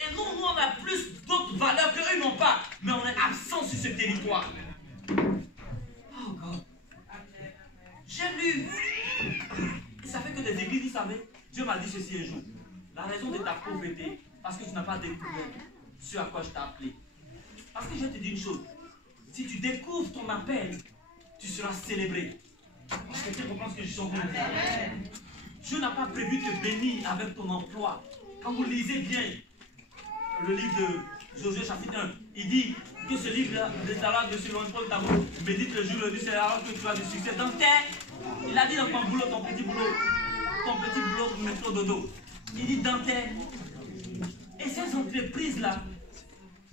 Et nous, on a plus d'autres valeurs qu'eux n'ont pas. Mais on est absent sur ce territoire. Oh God. J'ai lu. Et ça fait que des églises, vous savez, Dieu m'a dit ceci un jour. La raison de ta pauvreté, parce que tu n'as pas découvert ce à quoi je t'ai appelé. Parce que je te dis une chose. Si tu découvres ton appel, tu seras célébré. Quelqu'un comprend ce que je suis en train de dire? Dieu n'a pas prévu te bénir avec ton emploi. Quand vous lisez bien le livre de Josué chapitre 1, il dit que ce livre-là, des salades de Silon Paul Tabou, médite le jour, le nuit, c'est alors que tu as du succès. Dans il a dit dans ton boulot, ton petit boulot, métro dodo. Il dit dans et ces entreprises-là,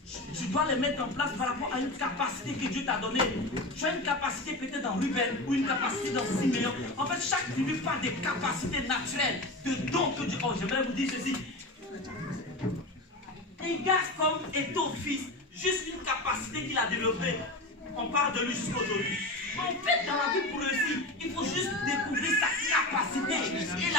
tu dois les mettre en place par rapport à une capacité que Dieu t'a donnée. Tu as une capacité peut-être dans Ruben ou une capacité dans Siméon. En fait, chaque tribu parle des capacités naturelles, de dons que Dieu... Oh, j'aimerais vous dire ceci. Un gars comme Eto fils, juste une capacité qu'il a développée, on parle de lui jusqu'à aujourd'hui. En fait, dans la vie pour réussir, il faut juste découvrir sa capacité. Et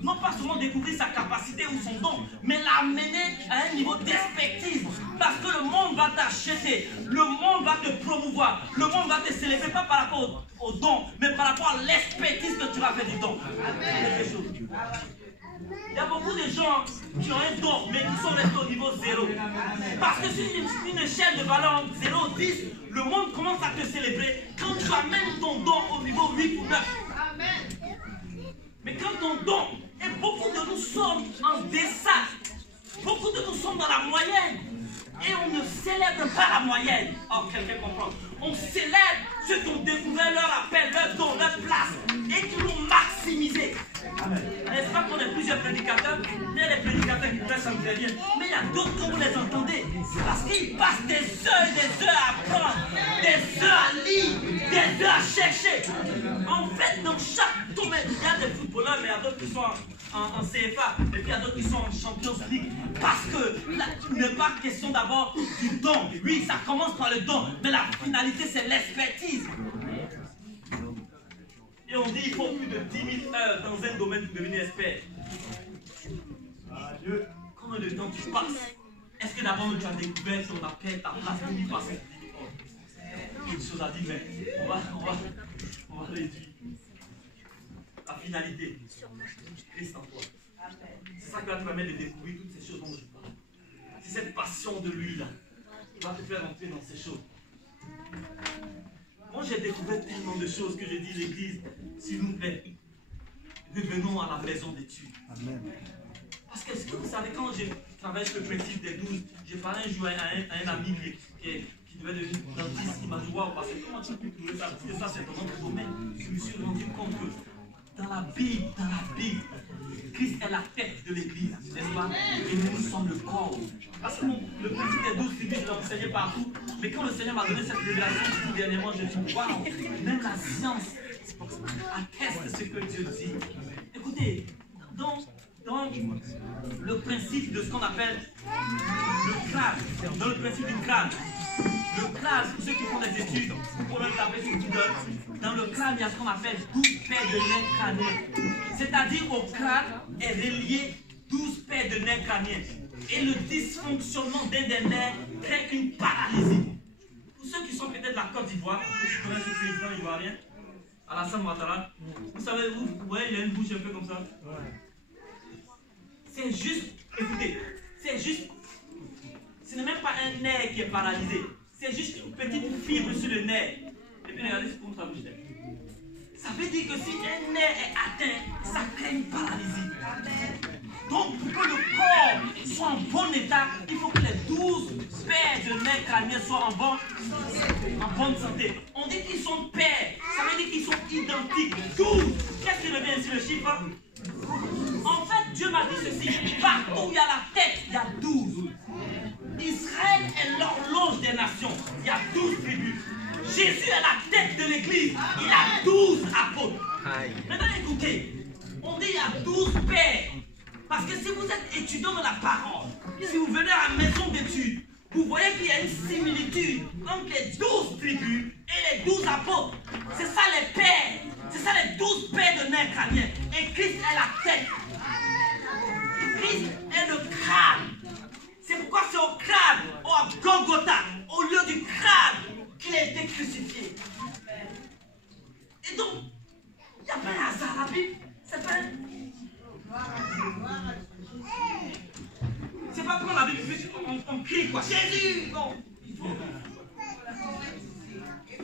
non pas seulement découvrir sa capacité ou son don, mais l'amener à un niveau d'expertise. Parce que le monde va t'acheter, le monde va te promouvoir, le monde va te célébrer, pas par rapport au don, mais par rapport à l'expertise que tu vas faire du don. Il y a beaucoup de gens qui ont un don, mais qui sont restés au niveau 0. Parce que sur une échelle de valeur 0, 10, le monde commence à te célébrer quand tu amènes ton don au niveau 8 ou 9. Mais quand ton don, et beaucoup de nous sommes en deçà, beaucoup de nous sommes dans la moyenne, et on ne célèbre pas la moyenne. Oh, quelqu'un comprend? On célèbre ceux qui ont découvert leur appel, leur don, leur place, et qui l'ont maximisé. N'est-ce pas qu'on est plusieurs prédicateurs? Il y a des prédicateurs qui prêchent en bien, mais il y a d'autres que vous les entendez. Parce qu'ils passent des heures et des heures à apprendre, des heures à lire, des heures à chercher. En fait, dans chaque domaine, il y a des footballeurs, mais il y a d'autres qui sont en CFA, et puis il y a d'autres qui sont en Champions League. Parce que là, il n'est pas question d'abord du don. Oui, ça commence par le don, mais la finalité, c'est l'expertise. Et on dit qu'il faut plus de 10 000 heures dans un domaine pour devenir expert. Combien de temps tu passes? Est-ce que d'abord tu as découvert ton appel, ta place pour y passer? Quelque chose à dire, mais on va réduire. La finalité, Christ en toi. C'est ça qui va te permettre de découvrir toutes ces choses dont je parle. C'est cette passion de lui là qui va te faire entrer dans ces choses. Moi, j'ai découvert tellement de choses que je dis l'église, s'il vous plaît, revenons à la maison d'études. Parce que, est-ce que vous savez, quand je travaille sur le principe des 12, j'ai parlé un jour à un ami qui devait devenir dentiste, il m'a dit, waouh, parce que comment tu peux trouver ça? Parce que ça, c'est dans notre domaine. Je me suis rendu compte que dans la Bible, Christ est la tête de l'église, n'est-ce pas? Et nous sommes le corps. Parce que le principe des 12 tribus, je l'ai enseigné partout. Mais quand le Seigneur m'a donné cette révélation, dernièrement, je me suis dit, waouh, même la science atteste ce que Dieu dit. Écoutez, dans le principe de ce qu'on appelle le crâne, dans le principe du crâne, le crâne, pour ceux qui font des études, vous pouvez le taper sur Google. Dans le crâne, il y a ce qu'on appelle 12 paires de nerfs crâniens. C'est-à-dire au crâne est relié 12 paires de nerfs crâniens. Et le dysfonctionnement d'un des nerfs crée une paralysie. Pour ceux qui sont peut-être de la Côte d'Ivoire, je connais ce président ivoirien, Alassane Ouattara, vous savez, vous voyez, il a une bouche un peu comme ça. C'est juste, écoutez, c'est juste, ce n'est même pas un nerf qui est paralysé, c'est juste une petite fibre sur le nerf. Et puis regardez comment ça bouge. Ça veut dire que si un nerf est atteint, ça crée une paralysie. soit en bon état, il faut que les 12 paires de nerfs crâniens soient en bonne santé. On dit qu'ils sont paires, ça veut dire qu'ils sont identiques. 12. Qu'est-ce qui revient ici le chiffre? En fait, Dieu m'a dit ceci. Partout où il y a la tête, il y a 12. Israël est l'horloge des nations. Il y a 12 tribus. Jésus est la tête de l'église. Il a 12 apôtres. Maintenant écoutez, on dit il y a 12 pères. Parce que si vous êtes étudiant dans la parole, si vous venez à la maison d'études, vous voyez qu'il y a une similitude entre les 12 tribus et les 12 apôtres. C'est ça les pères. C'est ça les 12 pères de nerfs crâniens. Et Christ est la tête. Christ est le crâne. C'est pourquoi c'est au crâne, au Golgotha, au lieu du crâne, qu'il a été crucifié. Et donc, il n'y a pas un hasard. La Bible, c'est pas prendre la Bible, on crie quoi. Jésus, non.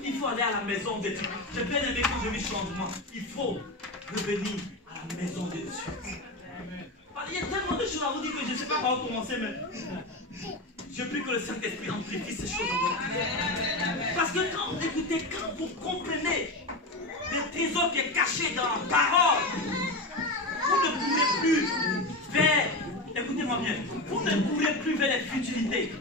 Il faut aller à la maison de Dieu. J'ai bien aimé quand je vis changement. Il faut revenir à la maison de Dieu. Il y a tellement de choses à vous dire que je ne sais pas par où commencer, mais je prie que le Saint-Esprit amplifie ces choses en vous. Parce que quand, écoutez, quand vous comprenez le trésor qui est caché dans la parole, vous ne pourrez plus vers, écoutez-moi bien, vous ne pourrez plus vers les futilités.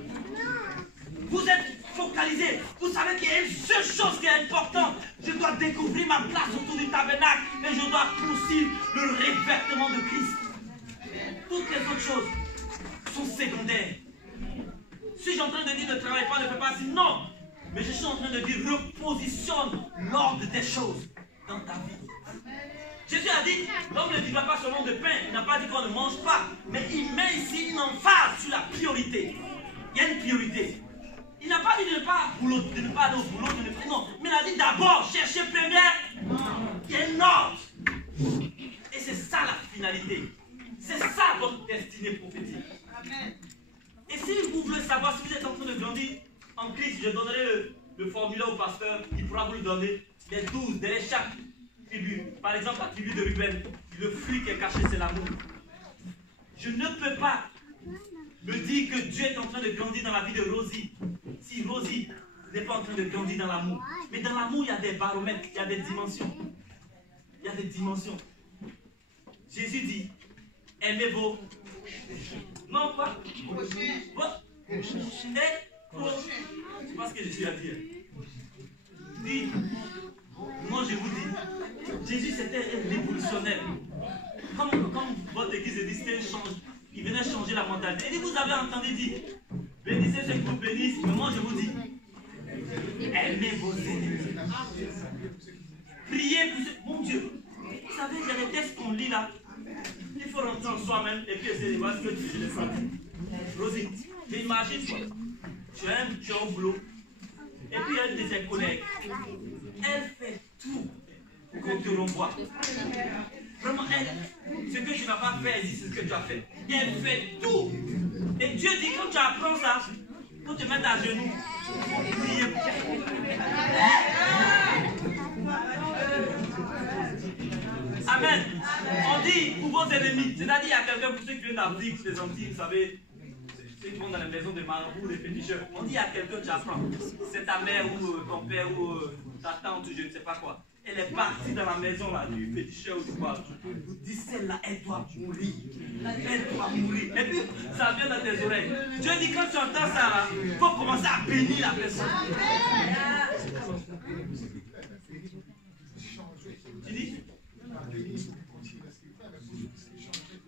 Vous êtes focalisé. Vous savez qu'il y a une seule chose qui est importante. Je dois découvrir ma place autour du tabernacle et je dois poursuivre le revêtement de Christ. Toutes les autres choses sont secondaires. Si je suis en train de dire ne travaille pas, ne fais pas ainsi, non. Mais je suis en train de dire repositionne l'ordre des choses dans ta vie. Jésus a dit, l'homme ne vivra pas seulement de pain. Il n'a pas dit qu'on ne mange pas. Mais il met ici une emphase sur la priorité. Il y a une priorité. Il n'a pas dit de ne pas aller au boulot, non. Mais il a dit d'abord, chercher première. Il y a une ordre. Et c'est ça la finalité. C'est ça votre destinée prophétique. Amen. Et si vous voulez savoir si vous êtes en train de grandir en Christ, je donnerai le formulaire au pasteur, il pourra vous le donner. Les 12, derrière chaque tribu. Par exemple, la tribu de Ruben, le fruit qui est caché, c'est l'amour. Je ne peux pas me dire que Dieu est en train de grandir dans la vie de Rosie. Si Rosie n'est pas en train de grandir dans l'amour. Mais dans l'amour, il y a des baromètres, il y a des dimensions. Il y a des dimensions. Jésus dit, aimez vos... Non, pas. Et c'est pas ce que Jésus a dit. Dit, moi je vous dis, Jésus c'était un révolutionnaire. Comme votre église dit, c'était il venait changer la mentalité. Il dit, vous avez entendu dire, bénissez ceux qui vous bénissent, mais moi je vous dis, aimez vos ennemis. Priez pour ceux... Mon Dieu, vous savez, il y a des textes qu'on lit là. Il faut rentrer en soi-même et puis essayer de voir ce que Dieu les fait. Rosie, imagine toi, tu es au boulot, et puis il y a une de tes collègues. Elle fait tout pour qu'on te renvoie. Vraiment, elle, ce que tu n'as pas fait, elle dit c'est ce que tu as fait. Et elle fait tout. Et Dieu dit, quand tu apprends ça, il faut te mettre à genoux. Prier pour Amen. On dit pour vos ennemis, c'est-à-dire il y a quelqu'un pour ceux qui viennent d'Afrique, des Antilles, vous savez, ceux qui vont dans les maisons de marabouts, des féticheurs. On dit il y a quelqu'un, tu apprends. C'est ta mère ou ton père ou ta tante ou je ne sais pas quoi. Elle est partie dans la maison là, du féticheur ou du quoi. Dis celle-là, elle doit mourir. Elle doit mourir. Et puis ça vient dans tes oreilles. Dieu dit quand tu entends ça là, il faut commencer à bénir la personne. Tu dis?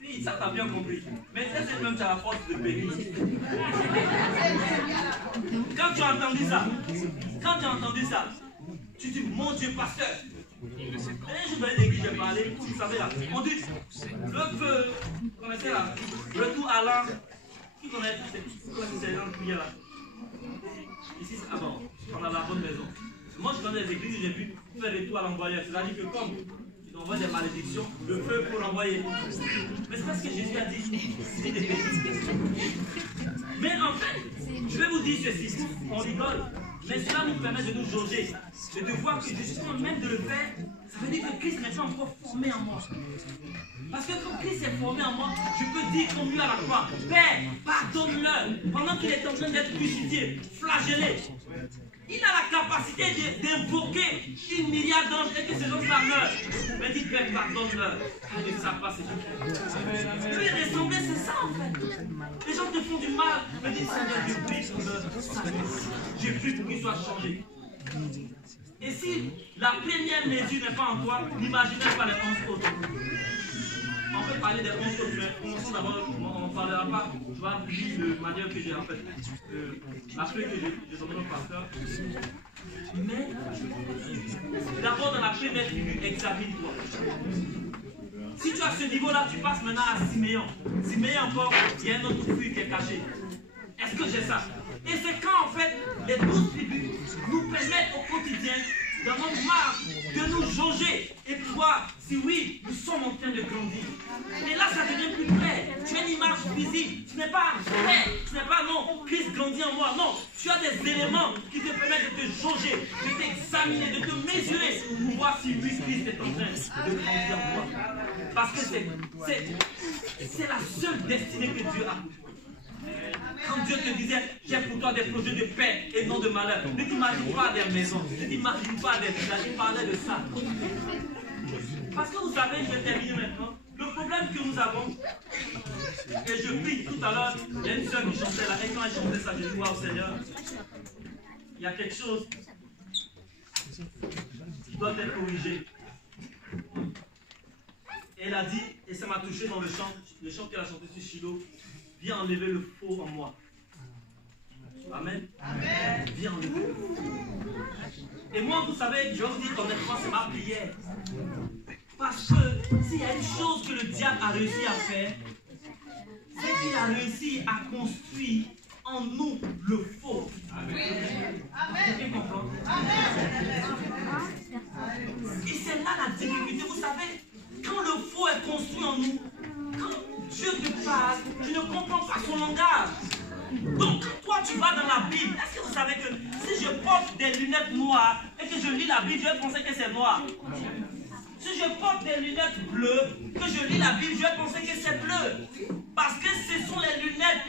Oui, ça t'as bien compris. Mais c'est même la force de bénir. Quand tu as entendu ça, tu dis, mon Dieu, pasteur. Et je vais l'église, j'ai parlé, vous savez là. On dit, le feu, vous connaissez là, retour à l'an. Qui connaît ces gens qui là? Ici, ah bon, on a la bonne maison. Moi, je connais les églises, j'ai vu faire retour à l'envoyeur. C'est-à-dire que comme ils envoient des malédictions, le feu pour l'envoyer. Mais c'est parce que Jésus a dit, c'est des bêtises. Mais en fait, je vais vous dire ceci, on rigole. Mais cela nous permet de nous jauger, et de voir que justement même de le faire, ça veut dire que Christ n'est pas encore formé en moi. Parce que quand Christ est formé en moi, je peux dire comme lui à la croix, Père, pardonne-leur, pendant qu'il est en train d'être crucifié, flagellé. Il a la capacité d'invoquer une myriade d'anges et que ces gens-là meurent. Mais dit, Père, pardonne-leur. Ils ne savent pas ce qu'ils font. Lui ressembler, c'est ça en fait. Les gens te font du mal. Mais dis, Seigneur, je prie pour leur sagesse. Je prie pour qu'ils soient changés. Et si la première mesure n'est pas en toi, n'imaginez pas les 11 autres. On peut parler des 11 autres, mais commençons d'abord, on ne parlera pas. Je vais lire de manière que j'ai en fait. La feuille que j'ai donnée au pasteur. Mais d'abord dans la première tribu, examine-toi. Si tu as ce niveau-là, tu passes maintenant à Siméon. Siméon encore, il y a un autre fruit qui est caché. Est-ce que j'ai ça? Et c'est quand en fait les 12 tribus nous permettent au quotidien, dans notre marche, de nous jauger et de voir si oui, nous sommes en train de grandir. Et là, ça devient plus clair. Tu as une image physique. Ce n'est pas vrai. Ce n'est pas non, Christ grandit en moi. Non, tu as des éléments qui te permettent de te jauger, de t'examiner, de te mesurer pour voir si oui, Christ est en train de grandir en moi. Parce que c'est la seule destinée que Dieu a. Quand Dieu te disait, j'ai pour toi des projets de paix et non de malheur, ne t'imagine pas des maisons, ne t'imagine pas des villages, il parlait de ça. Parce que vous savez, je vais terminer maintenant, le problème que nous avons, et je prie tout à l'heure, il y a une soeur qui chantait là, et quand elle chantait ça, je dis, waouh Seigneur, il y a quelque chose qui doit être corrigé. Et elle a dit, et ça m'a touché dans le chant qu'elle a chanté sur Shiloh, viens enlever le faux en moi. Amen. Amen. Viens enlever le faux. Et moi, vous savez, je vous dis honnêtement, c'est ma prière. Parce que s'il y a une chose que le diable a réussi à faire, c'est qu'il a réussi à construire en nous le faux. Amen. Amen. Et c'est là la difficulté. Vous savez, quand le faux est construit en nous, quand Dieu te parle, tu ne comprends pas son langage. Donc, quand toi tu vas dans la Bible, est-ce que vous savez que si je porte des lunettes noires et que je lis la Bible, je vais penser que c'est noir? Si je porte des lunettes bleues, que je lis la Bible, je vais penser que c'est bleu. Parce que ce sont les lunettes,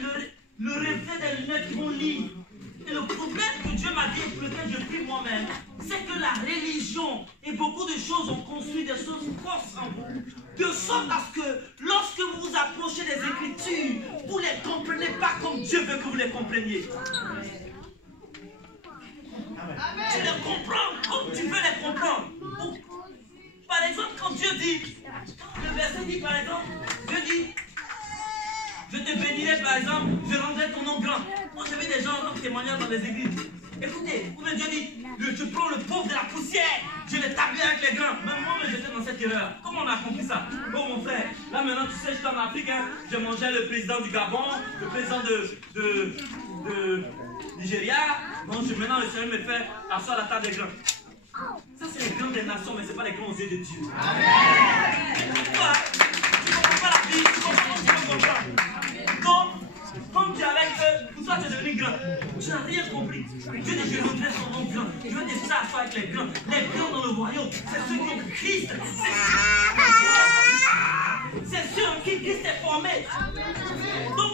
le reflet des lunettes qui vont lire. Et le problème que Dieu m'a dit et pour lequel je prie moi-même, c'est que la religion et beaucoup de choses ont construit des choses fausses en vous. De sorte à ce que lorsque vous vous approchez des Écritures, vous ne les comprenez pas comme Dieu veut que vous les compreniez. Amen. Tu les comprends comme tu veux les comprendre. Par exemple, quand Dieu dit, le verset dit par exemple, Dieu dit, je te bénirai par exemple, je rendrai ton nom grand. Moi j'ai vu des gens en témoignant dans les églises. Écoutez, où Dieu dit, je prends le pauvre de la poussière, je l'établis avec les grands. Même moi j'étais dans cette erreur. Comment on a compris ça? Oh mon frère, là maintenant tu sais, je suis en Afrique, hein, je mangeais le président du Gabon, le président de Nigeria. Donc maintenant le Seigneur me fait asseoir à la table des grands. Ça c'est les grands des nations, mais ce n'est pas les grands aux yeux de Dieu. Amen. Toi, tu ne comprends pas la vie, tu comprends ce que tu comprends. Donc, comme tu es avec eux, pour toi tu es devenu grand. Tu n'as rien compris. Dieu dit, je voudrais son nom grand. Je veux des ça avec les grands. Les grands dans le royaume, c'est ceux qui ont Christ. C'est ceux en qui Christ est formé. Donc,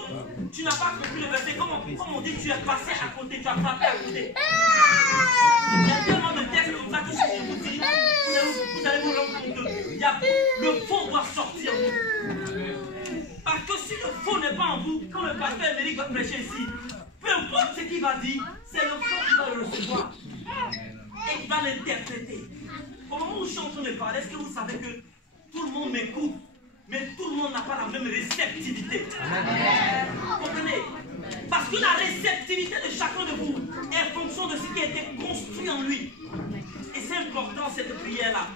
tu n'as pas compris le verset. Comme on dit, tu es passé à côté, tu as frappé à côté. Il y a tellement de textes comme ça que je vous dis, vous allez vous rendre compte que le faux doit sortir de vous. Parce que si le faux n'est pas en vous, quand le pasteur Émeric va prêcher ici, peu importe ce qu'il va dire, c'est le faux qui va le recevoir. Et qui va l'interpréter. Au moment où je suis en train de parler, est-ce que vous savez que tout le monde m'écoute, mais tout le monde n'a pas la même réceptivité? Vous comprenez? Parce que la réceptivité de chacun de vous est en fonction de ce qui a été construit en lui. Et c'est important cette prière-là.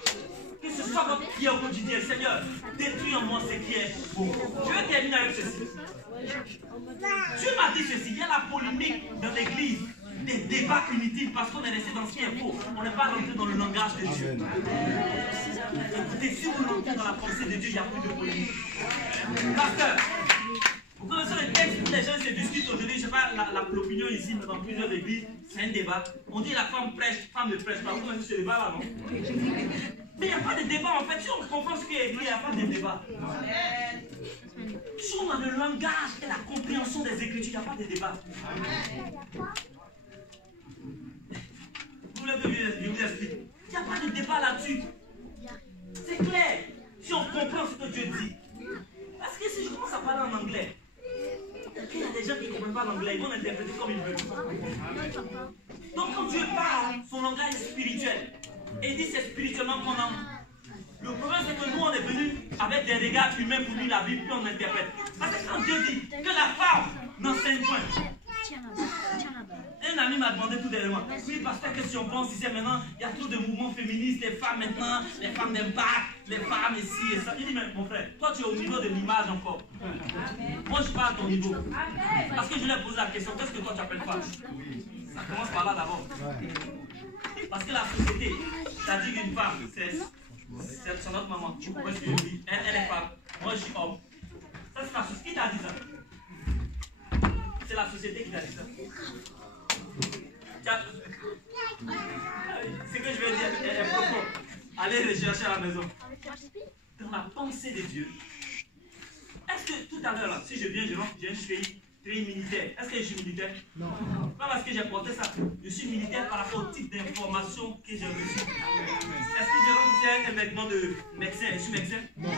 Que ce soit votre prière au quotidien. Seigneur, détruis en moi ce qui est beau. Je vais terminer avec ceci. Dieu m'a dit ceci. Il y a la polémique dans l'église, des débats inutiles parce qu'on est resté dans ce qui est faux. On n'est pas rentré dans le langage de Dieu. Écoutez, si vous rentrez dans la pensée de Dieu, il n'y a plus de polémique. Pasteur, vous connaissez le texte où les gens se discutent aujourd'hui, je ne sais pas l'opinion ici, mais dans plusieurs églises, c'est un débat. On dit la femme prêche, femme ne prêche pas. Vous connaissez ce débat là, non? Mais il n'y a pas de débat en fait. Si on comprend ce qui est écrit, il n'y a pas de débat. Si on a le langage et la compréhension des Écritures, il n'y a pas de débat. Vous voulez que je vous explique? Il n'y a pas de débat là-dessus. C'est clair. Si on comprend ce que Dieu dit. Parce que si je commence à parler en anglais, il y a des gens qui ne comprennent pas l'anglais, ils vont l'interpréter comme ils veulent. Donc quand Dieu parle, son langage est spirituel. Et il dit c'est spirituellement qu'on en... Le problème c'est que nous on est venus avec des regards humains pour lire la Bible, puis on interprète. Parce que quand Dieu dit que la femme n'enseigne point, un ami m'a demandé tout dernièrement, oui pasteur, que si on pense ici maintenant, il y a trop de mouvements féministes, les femmes maintenant, les femmes n'aiment pas, les femmes ici et ça. Il dit mais mon frère, toi tu es au niveau de l'image encore. Moi je suis pas à ton niveau. Parce que je lui ai posé la question, qu'est-ce que toi tu appelles femme? Ça commence par là d'abord. Parce que la société, ça dit qu'une femme, c'est notre maman. Moi je suis dis, elle est femme, moi je suis homme. Ça c'est la société. Qui t'a dit ça? C'est la société qui t'a dit ça. Ce que je veux dire est profond. Allez rechercher à la maison. Dans la pensée de Dieu, est-ce que tout à l'heure, là, si je viens, j'ai un pays militaire. Est-ce que je suis militaire? Non. Pas parce que j'ai porté ça. Je suis militaire par rapport au type d'information que j'ai reçu. Est-ce que je rentre un vêtement de médecin? Je suis médecin? Non.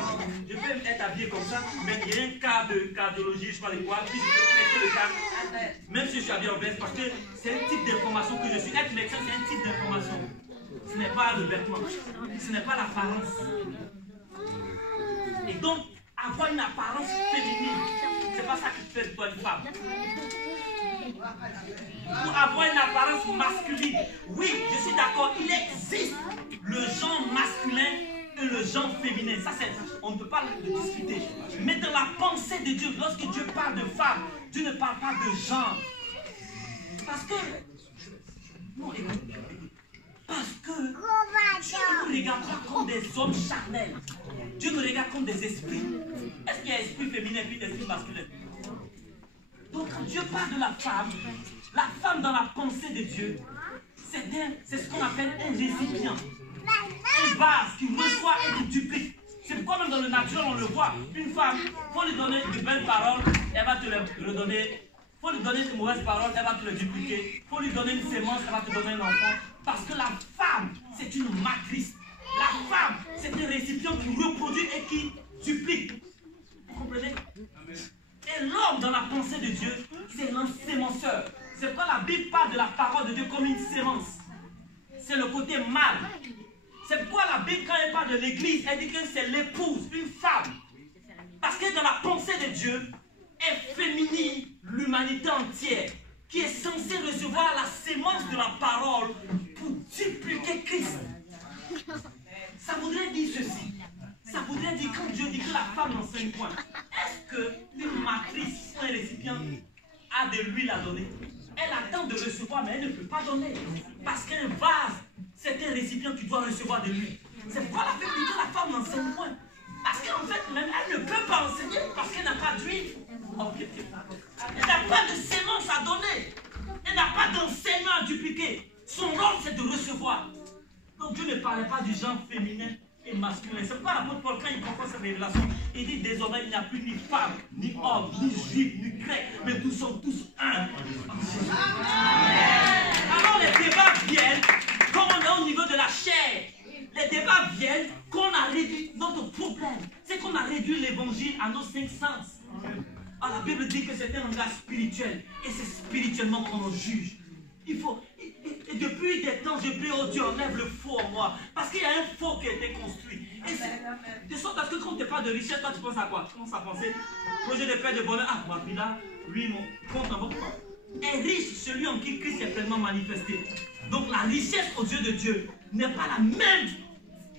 Je peux être habillé comme ça, mais il y a un cas de cardiologie, je ne sais pas de quoi, puis je peux mettre le cas. Même si je suis habillé en veste, parce que c'est un type d'information que je suis. Être médecin, c'est un type d'information. Ce n'est pas le vêtement. Ce n'est pas l'apparence. Et donc, avoir une apparence féminine, c'est pas ça qui fait de toi une femme. Pour avoir une apparence masculine, oui, je suis d'accord, il existe le genre masculin et le genre féminin. Ça, on ne peut pas le discuter. Mais dans la pensée de Dieu, lorsque Dieu parle de femme, Dieu ne parle pas de genre. Parce que, non, écoute, parce que Dieu ne regarde pas comme des hommes charnels. Dieu nous regarde comme des esprits. Est-ce qu'il y a esprit féminin et puis esprit masculin? Donc quand Dieu parle de la femme dans la pensée de Dieu, c'est ce qu'on appelle un récipient. Un vase qui reçoit et qui duplique. C'est pourquoi même dans le naturel on le voit. Une femme, il faut lui donner de belles paroles, elle va te les redonner. Il faut lui donner de mauvaises paroles, elle va te le dupliquer. Il faut lui donner une sémence, elle va te donner un enfant. Parce que la femme, c'est une matrice. La femme, c'est un récipient qui reproduit et qui duplique. Vous comprenez? Et l'homme, dans la pensée de Dieu, c'est l'ensémenceur. C'est pourquoi la Bible parle de la parole de Dieu comme une sémence. C'est le côté mâle. C'est pourquoi la Bible, quand elle parle de l'église, elle dit que c'est l'épouse, une femme. Parce que dans la pensée de Dieu, elle féminine l'humanité entière, qui est censée recevoir la sémence de la parole pour dupliquer Christ. Ça voudrait dire ceci. Ça voudrait dire, quand Dieu dit que la femme n'enseigne point, est-ce qu'une matrice, un récipient, a de l'huile à donner? Elle attend de recevoir, mais elle ne peut pas donner. Parce qu'un vase, c'est un récipient qui doit recevoir de l'huile. C'est pourquoi la Bible dit que la femme n'enseigne point. Parce qu'en fait, même elle ne peut pas enseigner parce qu'elle n'a pas d'huile. Elle n'a pas de sémence à donner. Elle n'a pas d'enseignement à dupliquer. Son rôle, c'est de recevoir. Donc Dieu ne parlait pas du genre féminin et masculin. C'est pourquoi l'apôtre Paul, quand il comprend cette révélation, il dit désormais il n'y a plus ni femme, ni homme, ni juif, ni grec, mais nous sommes tous un. Alors les débats viennent quand on est au niveau de la chair. Les débats viennent quand on a réduit notre problème. C'est qu'on a réduit l'évangile à nos 5 sens. Alors la Bible dit que c'est un langage spirituel. Et c'est spirituellement qu'on nous juge. Il faut... Et depuis des temps, je prie, oh Dieu, enlève le faux en moi. Parce qu'il y a un faux qui a été construit. Et de sorte à ce que quand on ne te parle de richesse, toi tu penses à quoi? Tu commences à penser, projet de paix, de bonheur. Ah, moi, puis là, lui, mon compte en votre compte. Est riche celui en qui Christ est pleinement manifesté. Donc la richesse au Dieu de Dieu n'est pas la même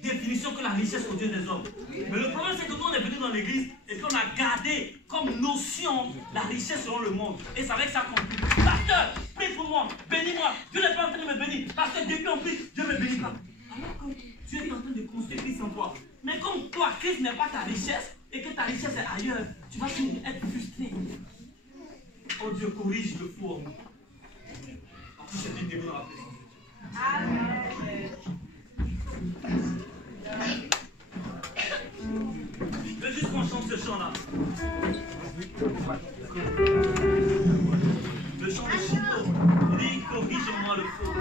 définition que la richesse au Dieu des hommes. Mais le problème, c'est que nous, on est venu dans l'église et qu'on a gardé comme notion la richesse selon le monde. Et c'est avec ça qu'on dit, pasteur, prie pour moi, bénis-moi. Dieu n'est pas en train de me bénir. Parce que depuis on prie, Dieu ne me bénit pas. Alors que Dieu est en train de construire Christ en toi. Mais comme toi, Christ n'est pas ta richesse et que ta richesse est ailleurs, tu vas toujours être frustré. Oh Dieu, corrige le faux en nous. En plus, c'est une démon dans la présence de Dieu. Amen. Je veux juste qu'on chante ce chant-là. Le chant de Shiloh. Il dit, corrige-moi le faux.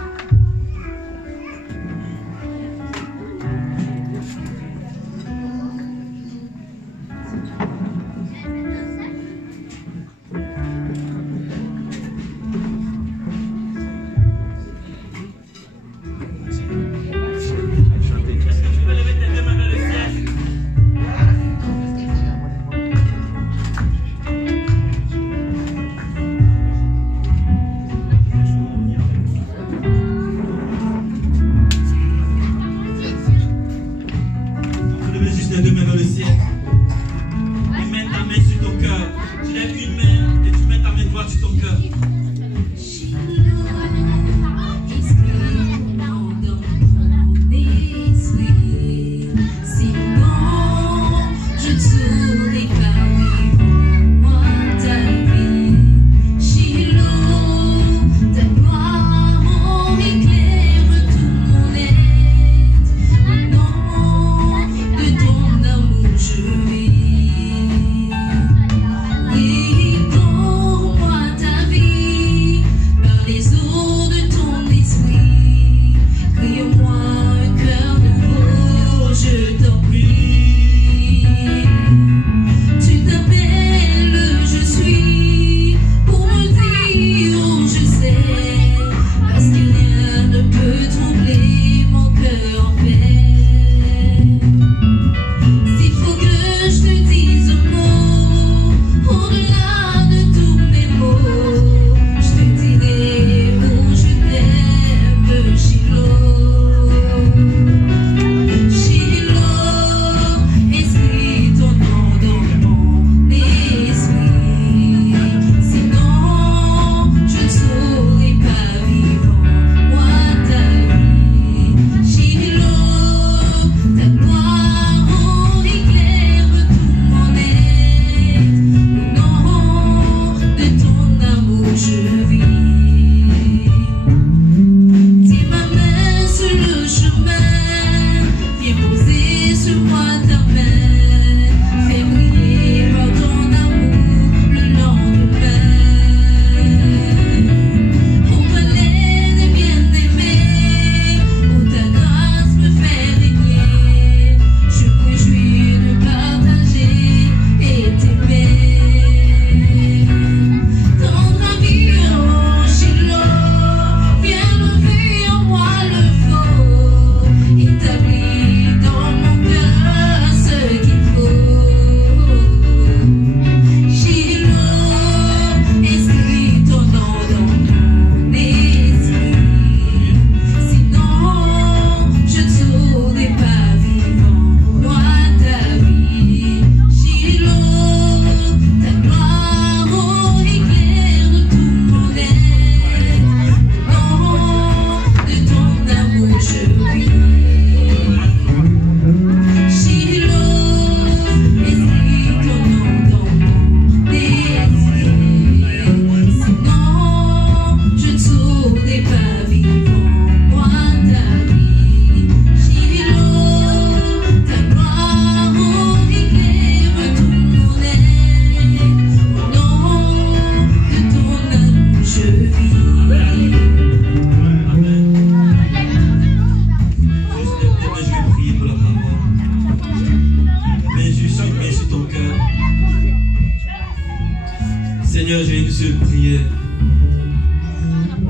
Seigneur, j'ai une seule prière.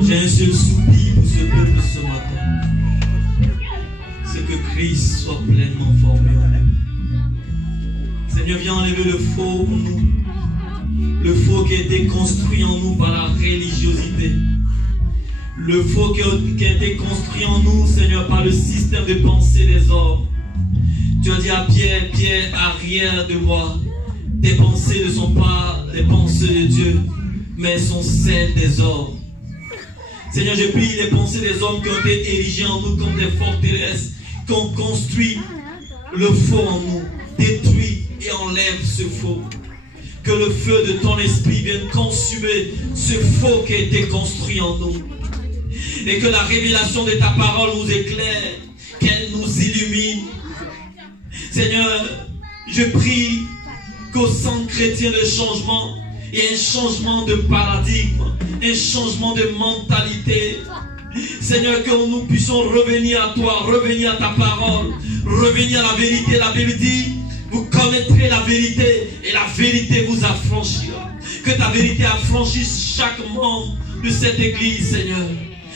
J'ai un seul soupir pour ce peuple ce matin. C'est que Christ soit pleinement formé en nous. Seigneur, viens enlever le faux en nous. Le faux qui a été construit en nous par la religiosité. Le faux qui a été construit en nous, Seigneur, par le système de pensée des hommes. Tu as dit à Pierre, Pierre, arrière de moi. Tes pensées ne sont pas les pensées de Dieu, mais sont celles des hommes. Seigneur, je prie les pensées des hommes qui ont été érigées en nous comme des forteresses, qui ont construit le faux en nous. Détruis et enlève ce faux. que le feu de ton esprit vienne consumer ce faux qui a été construit en nous. Et que la révélation de ta parole nous éclaire, qu'elle nous illumine. Seigneur, je prie qu'au sang chrétien de changement, il y ait un changement de paradigme, un changement de mentalité. Seigneur, que nous puissions revenir à toi, revenir à ta parole, revenir à la vérité. La Bible dit, vous connaîtrez la vérité et la vérité vous affranchira. Que ta vérité affranchisse chaque membre de cette église, Seigneur.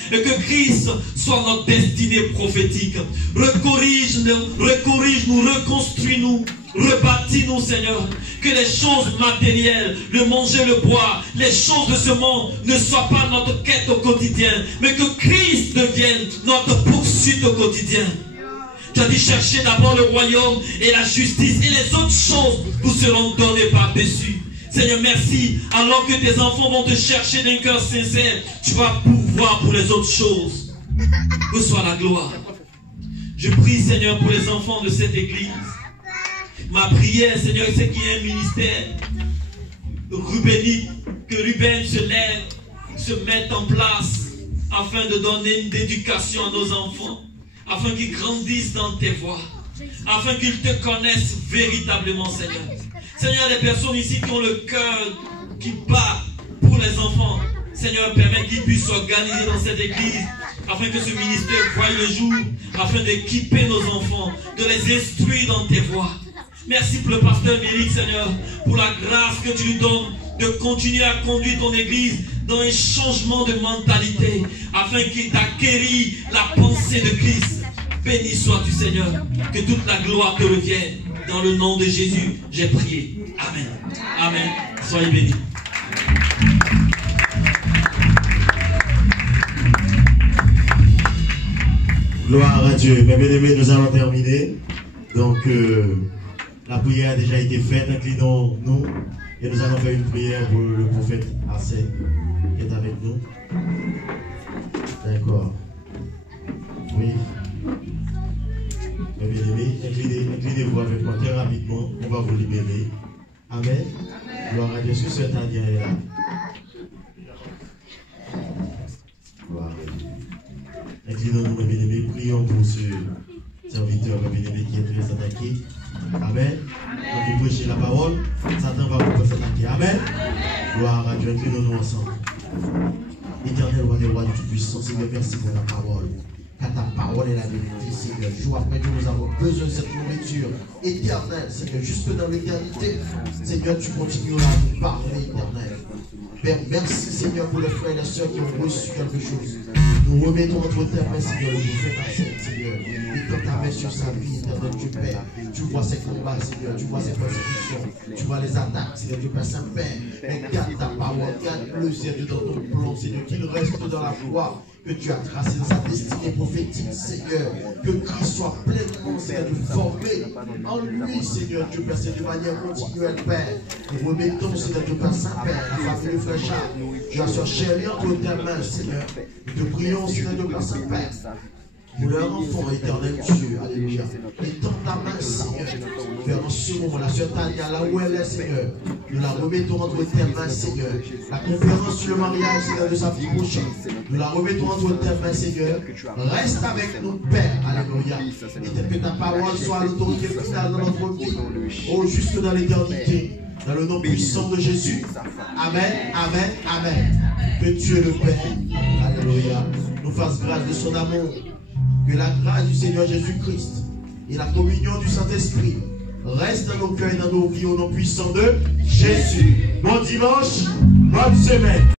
Et que Christ soit notre destinée prophétique. Recorrige-nous, reconstruis-nous, rebâtis-nous, Seigneur. Que les choses matérielles, le manger, le boire, les choses de ce monde ne soient pas notre quête au quotidien, mais que Christ devienne notre poursuite au quotidien. Tu as dit chercher d'abord le royaume et la justice, et les autres choses vous seront données par-dessus. Seigneur, merci. Alors que tes enfants vont te chercher d'un cœur sincère, tu vas pouvoir pour les autres choses. Que soit la gloire. Je prie, Seigneur, pour les enfants de cette église. Ma prière, Seigneur, c'est qu'il y ait un ministère rubénique, que Ruben se lève, se mette en place, afin de donner une éducation à nos enfants, afin qu'ils grandissent dans tes voies, afin qu'ils te connaissent véritablement, Seigneur. Seigneur, les personnes ici qui ont le cœur qui bat pour les enfants, Seigneur, permets qu'ils puissent s'organiser dans cette église, afin que ce ministère voie le jour, afin d'équiper nos enfants, de les instruire dans tes voies. Merci pour le pasteur Méric, Seigneur, pour la grâce que tu lui donnes de continuer à conduire ton église dans un changement de mentalité, afin qu'il t'acquérisse la pensée de Christ. Béni sois-tu, Seigneur, que toute la gloire te revienne. Dans le nom de Jésus, j'ai prié. Amen. Amen. Soyez bénis. Gloire à Dieu. Mes bien-aimés, nous allons terminer. Donc, la prière a déjà été faite. Inclinons-nous et nous allons faire une prière pour le prophète Arsène qui est avec nous. D'accord. Oui. Mes bien-aimés, inclinez-vous avec moi très rapidement. On va vous libérer. Amen. Gloire à Dieu. Est-ce que ce Tania est là? Gloire à Dieu. Inclinons-nous, mes bien-aimés. Prions pour ce serviteur, mes bien-aimés, qui est très attaqué. Amen. Quand vous prêchez la parole, Satan va vous attaquer. Amen. Gloire à Dieu. Inclinons-nous ensemble. Éternel roi des rois du Tout-Puissant, Seigneur, merci pour la parole. Car ta parole est la vérité, Seigneur. Jour après jour, nous avons besoin de cette nourriture éternelle, Seigneur, jusque dans l'éternité. Seigneur, tu continueras à nous parler, éternel. Père, merci, Seigneur, pour les frères et les sœurs qui ont reçu quelque chose. Nous remettons entre tes mains, Seigneur, le prophète Arsène, Seigneur. Et quand ta main sur sa vie, éternel, Dieu Père, tu vois ses combats, Seigneur, tu vois ses persécutions, tu vois les attaques, Seigneur, Dieu Père Saint-Père. Mais garde ta parole, garde-le, Seigneur, dans ton plan, Seigneur, qu'il reste dans la foi que tu as tracé dans sa destinée prophétique, Seigneur. Que Christ soit pleinement, Seigneur, formé en lui, Seigneur, Dieu Père, de manière continuelle, Père. Nous remettons, Seigneur, Dieu Père Saint-Père, la famille de Frère Charles, tu as sur chéri entre tes mains, Seigneur. Nous te prions, Seigneur, Dieu Père Saint-Père, pour leur enfant éternel Dieu, alléluia. Étends ta main, Seigneur, vers en ce moment, la sœur Tania, là où elle est, Seigneur, nous la remettons entre tes mains, Seigneur. La conférence sur le mariage, Seigneur, de sa fille prochaine, nous la remettons entre tes mains, Seigneur. Reste avec nous, Père, alléluia. Et que ta parole soit l'autorité finale dans notre vie, oh, jusque dans l'éternité. Dans le nom puissant de Jésus. Amen, amen, amen. Que Dieu le Père, alléluia, nous fasse grâce de son amour. Que la grâce du Seigneur Jésus-Christ et la communion du Saint-Esprit restent dans nos cœurs et dans nos vies au nom puissant de Jésus. Bon dimanche, bonne semaine.